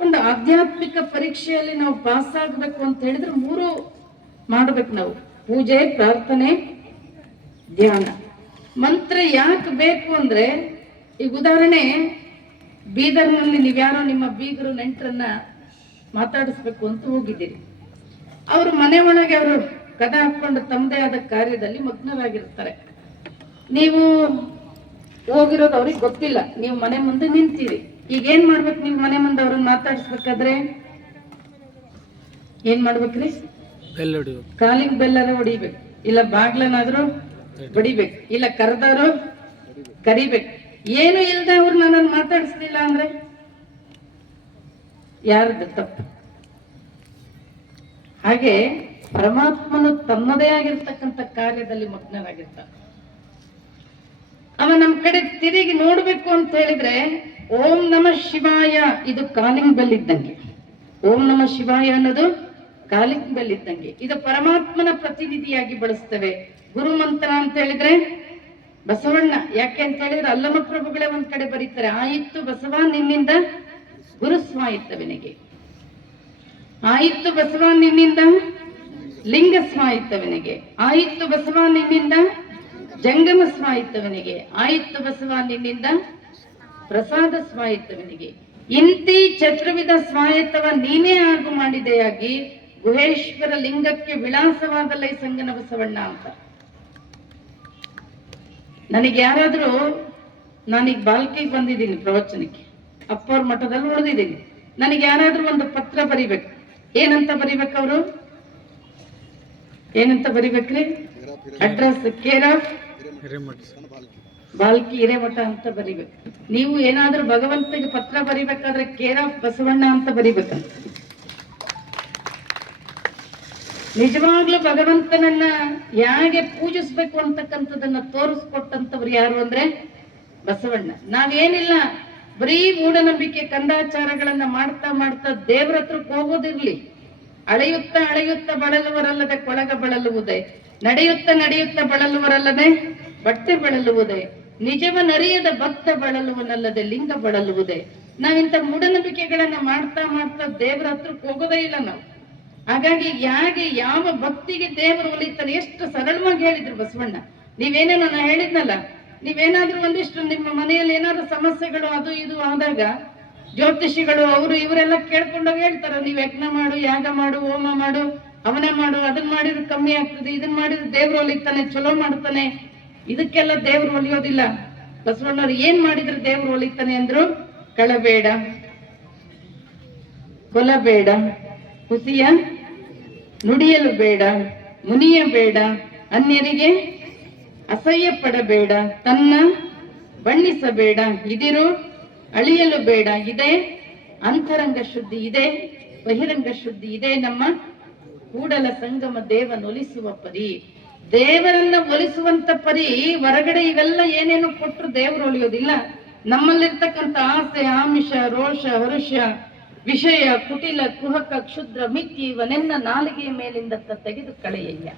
ಒಂದು ಆಧ್ಯಾತ್ಮಿಕ ಪರೀಕ್ಷೆಯಲ್ಲಿ ನಾವು ಪಾಸ್ ಆಗಬೇಕು ಅಂತ ಹೇಳಿದ್ರೆ 3 ಮಾಡ್ಬೇಕು ನಾವು: ಪೂಜೆ, ಪ್ರಾರ್ಥನೆ, ಧ್ಯಾನ. ಮಂತ್ರ ಯಾಕೆ ಬೇಕು ಅಂದ್ರೆ, ಈಗ ಉದಾಹರಣೆ, ಬೀದರ್ನಲ್ಲಿ ನೀವ್ಯಾರೋ ನಿಮ್ಮ ಬೀಗರು ನೆಂಟರನ್ನ ಮಾತಾಡಿಸ್ಬೇಕು ಅಂತ ಹೋಗಿದ್ದೀರಿ. ಅವರು ಮನೆ ಒಳಗೆ ಅವರು ಕದ ಹಾಕೊಂಡು ತಮ್ಮದೇ ಆದ ಕಾರ್ಯದಲ್ಲಿ ಮಗ್ನರಾಗಿರ್ತಾರೆ. ನೀವು ಹೋಗಿರೋದು ಅವ್ರಿಗೆ ಗೊತ್ತಿಲ್ಲ, ನೀವು ಮನೆ ಮುಂದೆ ನಿಂತೀರಿ. ಈಗ ಏನ್ ಮಾಡ್ಬೇಕು? ನೀವು ಮನೆ ಮುಂದೆ ಅವ್ರನ್ನ ಮಾತಾಡಿಸ್ಬೇಕಾದ್ರೆ ಏನ್ ಮಾಡ್ಬೇಕ್ರಿ? ಕಾಲಿಗೆ ಬೆಲ್ಲರ ಹೊಡಿಬೇಕು, ಇಲ್ಲ ಬಾಗ್ಲನಾದ್ರೂ ಬಡಿಬೇಕು, ಇಲ್ಲ ಕರೆದವರು ಕರಿಬೇಕು. ಏನು ಇಲ್ದ ಅವ್ರು ನನ್ನನ್ನು ಮಾತಾಡಿಸ್ಲಿಲ್ಲ ಅಂದ್ರೆ ಯಾರದ್ದು ತಪ್ಪು? ಹಾಗೆ ಪರಮಾತ್ಮನು ತನ್ನದೇ ಆಗಿರ್ತಕ್ಕಂಥ ಕಾರ್ಯದಲ್ಲಿ ಮಗ್ನರಾಗಿರ್ತಾನೆ. ಅವ ನಮ್ ಕಡೆ ತಿರುಗಿ ನೋಡ್ಬೇಕು ಅಂತ ಹೇಳಿದ್ರೆ ಓಂ ನಮ ಶಿವಾಯ, ಇದು ಕಾಲಿಂಗ್ ಬೆಲ್ ಇದ್ದಂಗೆ. ಓಂ ನಮ ಶಿವಾಯ ಅನ್ನೋದು ಕಾಲಿಂಗ್ ಬೆಲ್ ಇದ್ದಂಗೆ. ಇದು ಪರಮಾತ್ಮನ ಪ್ರತಿನಿಧಿಯಾಗಿ ಬಳಸ್ತೇವೆ. ಗುರು ಮಂತ್ರ ಅಂತ ಹೇಳಿದ್ರೆ ಬಸವಣ್ಣ. ಯಾಕೆ ಅಂತ ಹೇಳಿದ್ರೆ ಅಲ್ಲಮ ಪ್ರಭುಗಳೇ ಒಂದ್ ಕಡೆ ಬರೀತಾರೆ, ಆಯಿತ್ತು ಬಸವ ನಿನ್ನಿಂದ ಗುರು ಸ್ವಾಯಿತ್ತವನಿಗೆ, ಆಯಿತ್ತು ಬಸವ ನಿನ್ನಿಂದ ಲಿಂಗ ಸ್ವಾಯಿತ್ತವನಿಗೆ, ಆಯಿತ್ತು ಬಸವ ನಿನ್ನಿಂದ ಜಂಗಮ ಸ್ವಾಯಿತ್ತವನಿಗೆ, ಆಯಿತ್ತು ಬಸವ ನಿನ್ನಿಂದ ಪ್ರಸಾದ ಸ್ವಾಯಿತ್ತವನಿಗೆ. ಇಂತಿ ಚತುರ್ವಿಧ ಸ್ವಾಯತ್ತವ ನೀನೇ ಆಗು ಮಾಡಿದೆಯಾಗಿ ಗುಹೇಶ್ವರ ಲಿಂಗಕ್ಕೆ ವಿಳಾಸವಾದ ಲೈಸಂಗನ ಬಸವಣ್ಣ ಅಂತ. ನನಗೆ ಯಾರಾದ್ರೂ, ನಾನೀಗ ಬಾಲ್ಕಿಗೆ ಬಂದಿದ್ದೀನಿ ಪ್ರವಚನಕ್ಕೆ, ಅಪ್ಪವ್ರ ಮಠದಲ್ಲಿ ಉಳಿದಿದ್ದೀನಿ. ನನಗೆ ಯಾರಾದ್ರೂ ಒಂದು ಪತ್ರ ಬರಿಬೇಕು, ಏನಂತ ಬರಿಬೇಕು? ಅವರು ಏನಂತ ಬರಿಬೇಕ್ರಿ? Address care of Balki Hiremath ಅಂತ ಬರಿಬೇಕು. ನೀವು ಏನಾದ್ರೂ ಭಗವಂತಗೆ ಪತ್ರ ಬರಿಬೇಕಾದ್ರೆ ಕೇರ್ ಆಫ್ ಬಸವಣ್ಣ ಅಂತ ಬರಿಬೇಕಂತ. ನಿಜವಾಗ್ಲೂ ಭಗವಂತನನ್ನ ಹೇಗೆ ಪೂಜಿಸ್ಬೇಕು ಅಂತಕ್ಕಂಥದನ್ನ ತೋರಿಸ್ಕೊಟ್ಟಂತವ್ರು ಯಾರು ಅಂದ್ರೆ ಬಸವಣ್ಣ. ನಾವೇನಿಲ್ಲ, ಬರೀ ಮೂಢನಂಬಿಕೆ ಕಂದಾಚಾರಗಳನ್ನ ಮಾಡ್ತಾ ಮಾಡ್ತಾ ದೇವ್ರ ಹತ್ರಕ್ಕೆ ಹೋಗೋದಿರ್ಲಿ. ಅಳೆಯುತ್ತ ಅಳೆಯುತ್ತ ಬಳಲುವರಲ್ಲದೆ ಕೊಳಗ ಬಳಲುವುದೇ, ನಡೆಯುತ್ತ ನಡೆಯುತ್ತ ಬಳಲುವರಲ್ಲದೆ ಬಟ್ಟೆ ಬಳಲುವುದೇ, ನಿಜವನರಿಯದ ಭಕ್ತ ಬಳಲುವನಲ್ಲದೆ ಲಿಂಗ ಬಳಲುವುದೇ. ನಾವಿಂತ ಮೂಢನಂಬಿಕೆಗಳನ್ನ ಮಾಡ್ತಾ ಮಾಡ್ತಾ ದೇವರ ಹತ್ರಕ್ಕೆ ಹೋಗೋದೇ ಇಲ್ಲ ನಾವು. ಹಾಗಾಗಿ ಯಾವ ಭಕ್ತಿಗೆ ದೇವರು ಒಲಿತಾನೆ, ಎಷ್ಟು ಸರಳವಾಗಿ ಹೇಳಿದ್ರು ಬಸವಣ್ಣ. ನೀವೇನೇನೋ ನಾ ಹೇಳಿದ್ನಲ್ಲ, ನೀವೇನಾದ್ರೂ ಒಂದಿಷ್ಟು ನಿಮ್ಮ ಮನೆಯಲ್ಲಿ ಏನಾದ್ರು ಸಮಸ್ಯೆಗಳು ಅದು ಇದು ಆದಾಗ ಜ್ಯೋತಿಷಿಗಳು ಅವರು ಇವರೆಲ್ಲ ಕೇಳ್ಕೊಂಡೋಗಿ ಹೇಳ್ತಾರ, ನೀವ್ ಯಜ್ಞ ಮಾಡು, ಯಾಗ ಮಾಡು, ಹೋಮ ಮಾಡು, ಅವನ ಮಾಡು, ಅದನ್ನ ಮಾಡಿದ್ರೆ ಕಮ್ಮಿ ಆಗ್ತದೆ, ಇದನ್ನ ಮಾಡಿದ್ರೆ ದೇವ್ರು ಒಲಿತಾನೆ, ಚಲೋ ಮಾಡ್ತಾನೆ. ಇದಕ್ಕೆಲ್ಲ ದೇವ್ರು ಒಲಿಯೋದಿಲ್ಲ. ಬಸವಣ್ಣವ್ರು ಏನ್ ಮಾಡಿದ್ರೆ ದೇವ್ರು ಒಲಿತಾನೆ ಅಂದ್ರು? ಕಳಬೇಡ, ಕೊಲಬೇಡ, ಹುಸಿಯ ನುಡಿಯಲು ಬೇಡ, ಮುನಿಯ ಬೇಡ, ಅನ್ಯರಿಗೆ ಅಸಹ್ಯ ಪಡಬೇಡ, ತನ್ನ ಬಣ್ಣಿಸಬೇಡ, ಇದಿರು ಅಳಿಯಲು ಬೇಡ. ಇದೇ ಅಂತರಂಗ ಶುದ್ಧಿ, ಇದೇ ಬಹಿರಂಗ ಶುದ್ಧಿ, ಇದೇ ನಮ್ಮ ಕೂಡಲ ಸಂಗಮ ದೇವನೊಲಿಸುವ ಪರಿ. ದೇವರನ್ನ ಒಲಿಸುವಂತ ಪರಿ ಹೊರಗಡೆ ಇವೆಲ್ಲ ಏನೇನು ಕೊಟ್ಟರು ದೇವರು ಒಲಿಯೋದಿಲ್ಲ. ನಮ್ಮಲ್ಲಿರ್ತಕ್ಕಂಥ ಆಸೆ, ಆಮಿಷ, ರೋಷ, ಹರುಷ, ವಿಷಯ, ಕುಟಿಲ, ಕುಹಕ, ಕ್ಷುದ್ರ, ಮಿತಿ ಇವನೆನ್ನ ನಾಲಿಗೆಯ ಮೇಲಿಂದ ತೆಗೆದು ಕಳೆಯಯ್ಯ.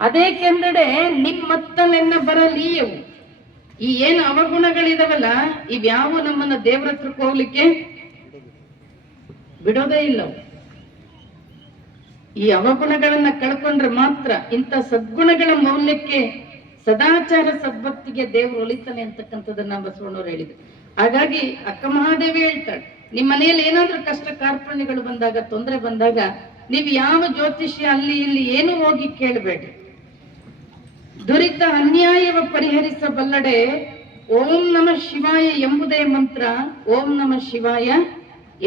ಅದೇಕೆಂದಡೆ ನಿಮ್ಮತ್ತನೆನ್ನ ಬರಲೀಯವು. ಈ ಏನು ಅವಗುಣಗಳಿದಾವಲ್ಲ, ಇವ್ಯಾವು ನಮ್ಮನ್ನ ದೇವ್ರ ಹತ್ರಕ್ಕೆ ಹೋಗ್ಲಿಕ್ಕೆ ಬಿಡೋದೇ ಇಲ್ಲವು. ಈ ಅವಗುಣಗಳನ್ನ ಕಳ್ಕೊಂಡ್ರೆ ಮಾತ್ರ ಇಂಥ ಸದ್ಗುಣಗಳ ಮೌಲ್ಯಕ್ಕೆ, ಸದಾಚಾರ ಸದ್ಭಕ್ತಿಗೆ ದೇವ್ರು ಒಲಿತಾನೆ ಅಂತಕ್ಕಂಥದ್ದನ್ನ ಬಸವಣ್ಣವ್ರು ಹೇಳಿದ್ರು. ಹಾಗಾಗಿ ಅಕ್ಕ ಮಹಾದೇವಿ ಹೇಳ್ತಾಳೆ, ನಿಮ್ ಮನೆಯಲ್ಲಿ ಏನಾದ್ರೂ ಕಷ್ಟ ಕಾರ್ಪಣ್ಯಗಳು ಬಂದಾಗ, ತೊಂದರೆ ಬಂದಾಗ, ನೀವು ಯಾವ ಜ್ಯೋತಿಷ್ಯ ಅಲ್ಲಿ ಇಲ್ಲಿ ಏನು ಹೋಗಿ ಕೇಳಬೇಡಿ. ದುರಿತ ಅನ್ಯಾಯವ ಪರಿಹರಿಸಬಲ್ಲಡೆ ಓಂ ನಮ ಶಿವಾಯ ಎಂಬುದೇ ಮಂತ್ರ, ಓಂ ನಮ ಶಿವಾಯ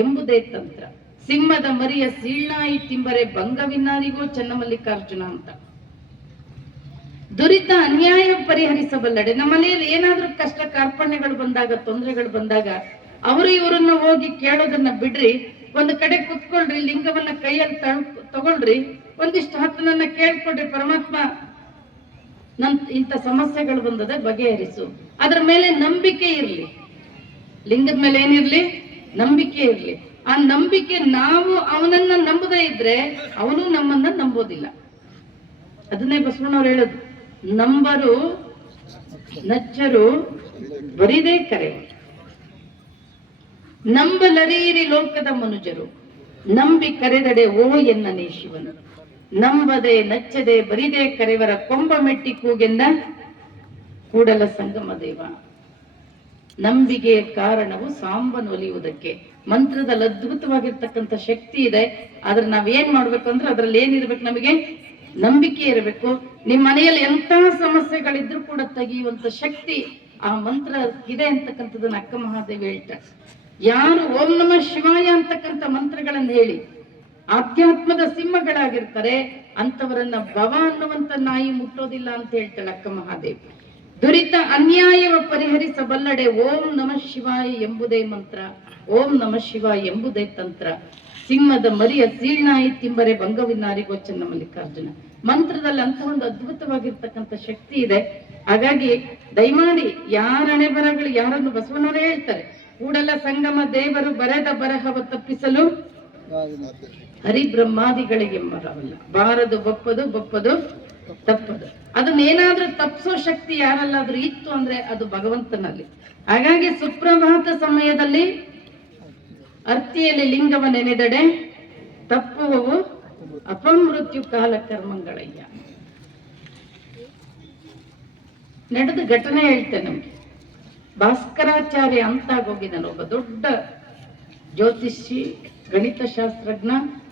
ಎಂಬುದೇ ತಂತ್ರ. ಸಿಂಹದ ಮರಿಯ ಸೀಳ್ನಾಯಿ ತಿಂಬರೆ ಭಂಗವಿನ್ನಾರಿಗೋ ಚನ್ನಮಲ್ಲಿಕಾರ್ಜುನ ಅಂತ. ದುರಿತ ಅನ್ಯಾಯ ಪರಿಹರಿಸಬಲ್ಲಡೆ. ನಮ್ಮ ಮನೆಯಲ್ಲಿ ಏನಾದ್ರೂ ಕಷ್ಟ ಕಾರ್ಪಣ್ಯಗಳು ಬಂದಾಗ, ತೊಂದರೆಗಳು ಬಂದಾಗ ಅವರು ಇವರನ್ನ ಹೋಗಿ ಕೇಳೋದನ್ನ ಬಿಡ್ರಿ, ಒಂದು ಕಡೆ ಕುತ್ಕೊಳ್ರಿ, ಲಿಂಗವನ್ನ ಕೈಯಲ್ಲಿ ತಗೊಳ್ರಿ, ಒಂದಿಷ್ಟು ಹೊತ್ತು ನನ್ನ ಕೇಳ್ಕೊಡ್ರಿ, ಪರಮಾತ್ಮ ಇಂಥ ಸಮಸ್ಯೆಗಳು ಬಂದದ ಬಗೆಹರಿಸು. ಅದ್ರ ಮೇಲೆ ನಂಬಿಕೆ ಇರ್ಲಿ, ಲಿಂಗದ ಮೇಲೆ ಏನಿರ್ಲಿ, ನಂಬಿಕೆ ಇರ್ಲಿ. ಆ ನಂಬಿಕೆ, ನಾವು ಅವನನ್ನ ನಂಬದೇ ಇದ್ರೆ ಅವನು ನಮ್ಮನ್ನ ನಂಬೋದಿಲ್ಲ. ಅದನ್ನೇ ಬಸವಣ್ಣವ್ರು ಹೇಳೋದು, ನಂಬರು ನಚ್ಚರು ಬರಿದೇ ಕರೆ, ನಂಬಲರೀರಿ ಲೋಕದ ಮನುಜರು, ನಂಬಿ ಕರೆದಡೆ ಓ ಎನ್ನನೇ ಶಿವನು, ನಂಬದೆ ನಚ್ಚದೆ ಬರಿದೇ ಕರೆವರ ಕೊಂಬ ಮೆಟ್ಟಿ ಕೂಗೆಂದ ಕೂಡಲ ಸಂಗಮ ದೇವ. ನಂಬಿಕೆಯ ಕಾರಣವು ಸಾಂಬನೊಲಿಯುವುದಕ್ಕೆ. ಮಂತ್ರದಲ್ಲಿ ಅದ್ಭುತವಾಗಿರ್ತಕ್ಕಂಥ ಶಕ್ತಿ ಇದೆ. ಆದ್ರೆ ನಾವೇನ್ ಮಾಡ್ಬೇಕು ಅಂದ್ರೆ ಅದ್ರಲ್ಲಿ ಏನಿರ್ಬೇಕು, ನಮಗೆ ನಂಬಿಕೆ ಇರಬೇಕು. ನಿಮ್ ಮನೆಯಲ್ಲಿ ಎಂತ ಸಮಸ್ಯೆಗಳಿದ್ರು ಕೂಡ ತೆಗೆಯುವಂತ ಶಕ್ತಿ ಆ ಮಂತ್ರ ಇದೆ ಅಂತಕ್ಕಂಥದ್ದನ್ನ ಅಕ್ಕ ಮಹಾದೇವಿ ಹೇಳ್ತಾರೆ. ಯಾರು ಓಂ ನಮಃ ಶಿವಾಯ ಅಂತಕ್ಕಂಥ ಮಂತ್ರಗಳನ್ನು ಹೇಳಿ ಆಧ್ಯಾತ್ಮದ ಸಿಂಹಗಳಾಗಿರ್ತಾರೆ, ಅಂತವರನ್ನ ಭವ ಅನ್ನುವಂತ ನಾಯಿ ಮುಟ್ಟೋದಿಲ್ಲ ಅಂತ ಹೇಳ್ತಾಳೆ ಅಕ್ಕ ಮಹಾದೇವಿ. ದುರಿತ ಅನ್ಯಾಯವ ಪರಿಹರಿಸಬಲ್ಲಡೆ ಓಂ ನಮಃ ಶಿವಾಯ ಎಂಬುದೇ ಮಂತ್ರ, ಓಂ ನಮಃ ಶಿವಾಯ ಎಂಬುದೇ ತಂತ್ರ. ಸಿಂಹದ ಮರಿಯ ಸೀಳ್ನಾಯಿ ತಿಂಬರೆ ಭಂಗವಿನ್ನಾರಿಗೋ ಚನ್ನಮಲ್ಲಿಕಾರ್ಜುನ. ಮಂತ್ರದಲ್ಲಿ ಅಂತ ಒಂದು ಅದ್ಭುತವಾಗಿರ್ತಕ್ಕಂಥ ಶಕ್ತಿ ಇದೆ. ಹಾಗಾಗಿ ದಯಮಾಡಿ ಯಾರ ಹಣೆ ಬರಗಳು, ಯಾರನ್ನು ಬಸವಣ್ಣವರೇ ಹೇಳ್ತಾರೆ, ಕೂಡಲ ಸಂಗಮ ದೇವರು ಬರೆದ ಬರಹವ ತಪ್ಪಿಸಲು ಹರಿಬ್ರಹ್ಮಾದಿಗಳಿಗೆ ಮರವಲ್ಲ, ಬಾರದು ಬಪ್ಪದು ಬಪ್ಪದು ತಪ್ಪದು. ಅದನ್ನೇನಾದ್ರೂ ತಪ್ಪಿಸೋ ಶಕ್ತಿ ಯಾರಲ್ಲಾದ್ರೂ ಇತ್ತು ಅಂದ್ರೆ ಅದು ಭಗವಂತನಲ್ಲಿ. ಹಾಗಾಗಿ ಸುಪ್ರಭಾತ ಸಮಯದಲ್ಲಿ ಅರ್ತಿಯಲ್ಲಿ ಲಿಂಗವ ನೆನೆದಡೆ ತಪ್ಪುವವು ಅಪಮೃತ್ಯು ಕಾಲ ಕರ್ಮಗಳಯ್ಯ. ನಡೆದ ಘಟನೆ ಹೇಳ್ತೇನೆ ನಮ್ಗೆ. ಭಾಸ್ಕರಾಚಾರ್ಯ ಅಂತ ಆಗೋಗಿದ್ದಾನೆ, ಒಬ್ಬ ದೊಡ್ಡ ಜ್ಯೋತಿಷಿ, ಗಣಿತ ಶಾಸ್ತ್ರಜ್ಞ,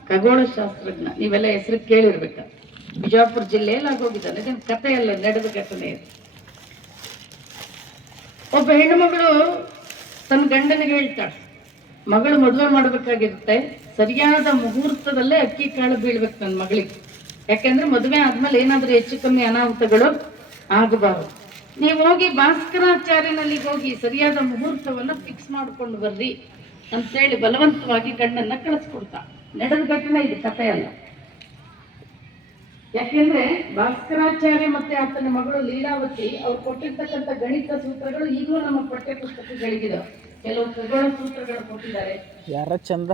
ಖಗೋಳ ಶಾಸ್ತ್ರಜ್ಞ. ನೀವೆಲ್ಲ ಹೆಸರು ಕೇಳಿರ್ಬೇಕ. ಬಿಜಾಪುರ ಜಿಲ್ಲೆಯಲ್ಲಿ ಆಗೋಗಿದ್ದಾನೆ. ಇದನ್ನ ಕಥೆ ಅಲ್ಲ, ನಡೆದ ಘಟನೆ. ಒಬ್ಬ ಹೆಣ್ಣುಮಗಳು ತನ್ನ ಗಂಡನಿಗೆ ಹೇಳ್ತಾಳೆ, ಮಗಳು ಮದುವೆ ಮಾಡ್ಬೇಕಾಗಿರುತ್ತೆ, ಸರಿಯಾದ ಮುಹೂರ್ತದಲ್ಲೇ ಅಕ್ಕಿ ಕಾಳು ಬೀಳ್ಬೇಕು ನನ್ನ ಮಗಳಿಗೆ. ಯಾಕೆಂದ್ರೆ ಮದುವೆ ಆದ್ಮೇಲೆ ಏನಾದ್ರೂ ಹೆಚ್ಚು ಕಮ್ಮಿ ಅನಾಹುತಗಳು ಆಗಬಾರದು. ನೀವು ಹೋಗಿ ಭಾಸ್ಕರಾಚಾರ್ಯನಲ್ಲಿ ಹೋಗಿ ಸರಿಯಾದ ಮುಹೂರ್ತವನ್ನ ಫಿಕ್ಸ್ ಮಾಡ್ಕೊಂಡು ಬರ್ರಿ ಅಂತೇಳಿ ಬಲವಂತವಾಗಿ ಗಂಡನ್ನ ಕಳಿಸ್ಕೊಡ್ತಾ. ನಡೆದ ಘಟನೆ ಇದು, ಕಥೆ ಅಲ್ಲ. ಯಾಕೆಂದ್ರೆ ಭಾಸ್ಕರಾಚಾರ್ಯ ಮತ್ತೆ ಆತನ ಮಗಳು ಲೀಲಾವತಿ ಅವ್ರು ಕೊಟ್ಟಿರ್ತಕ್ಕಂಥ ಗಣಿತ ಸೂತ್ರಗಳು ಈಗಲೂ ನಮ್ಮ ಪಠ್ಯ ಪುಸ್ತಕಗಳಿಗಿದಾವೆ. ಕೆಲವು ಖಗೋಳ ಸೂತ್ರಗಳು ಕೊಟ್ಟಿದ್ದಾರೆ. ಯಾರ ಚಂದ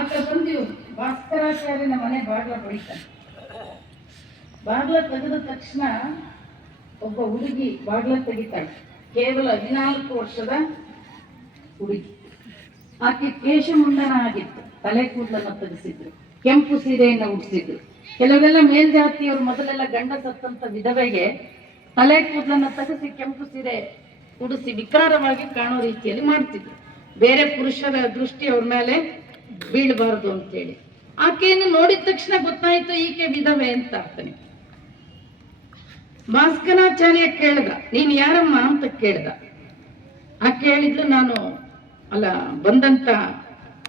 ಆತ ಬಂದಿವ್ ಭಾಸ್ಕರಾಚಾರ್ಯನ ಮನೆ ಬಾಗ್ಲ ಬಡಿತಾನೆ. ಬಾಗ್ಲ ತೆಗೆದ ತಕ್ಷಣ ಒಬ್ಬ ಹುಡುಗಿ ಬಾಗ್ಲ ತೆಗಿತಾಳೆ. ಕೇವಲ 14 ವರ್ಷದ ಹುಡುಗಿ. ಆಕೆ ಕೇಶ ಮುಂಡನ ಆಗಿತ್ತು, ತಲೆ ಕೂದಲನ್ನ ತೆಗೆಸಿದ್ರು, ಕೆಂಪು ಸೀರೆಯನ್ನ ಉಡಿಸಿದ್ರು. ಕೆಲವೆಲ್ಲ ಮೇಲ್ಜಾತಿಯವರು ಮೊದಲೆಲ್ಲ ಗಂಡ ಸತ್ತಂತ ವಿಧವೆಗೆ ತಲೆ ಕೂದಲನ್ನ ತೆಗೆಸಿ ಕೆಂಪು ಸೀರೆ ಉಡಿಸಿ ವಿಕಾರವಾಗಿ ಕಾಣೋ ರೀತಿಯಲ್ಲಿ ಮಾಡ್ತಿದ್ರು. ಬೇರೆ ಪುರುಷರ ದೃಷ್ಟಿ ಅವ್ರ ಮೇಲೆ ಬೀಳಬಾರದು ಅಂತೇಳಿ. ಆಕೆಯನ್ನು ನೋಡಿದ ತಕ್ಷಣ ಗೊತ್ತಾಯ್ತು ಈಕೆ ವಿಧವೆ ಅಂತ ಆಗ್ತಾನೆ. ಭಾಸ್ಕರಾಚಾರ್ಯ ಕೇಳ್ದ, ನೀನ್ ಯಾರಮ್ಮ ಅಂತ ಕೇಳ್ದ. ಆಕೆ ಹೇಳಿದ್ಲು, ನಾನು ಅಲ್ಲ ಬಂದಂತ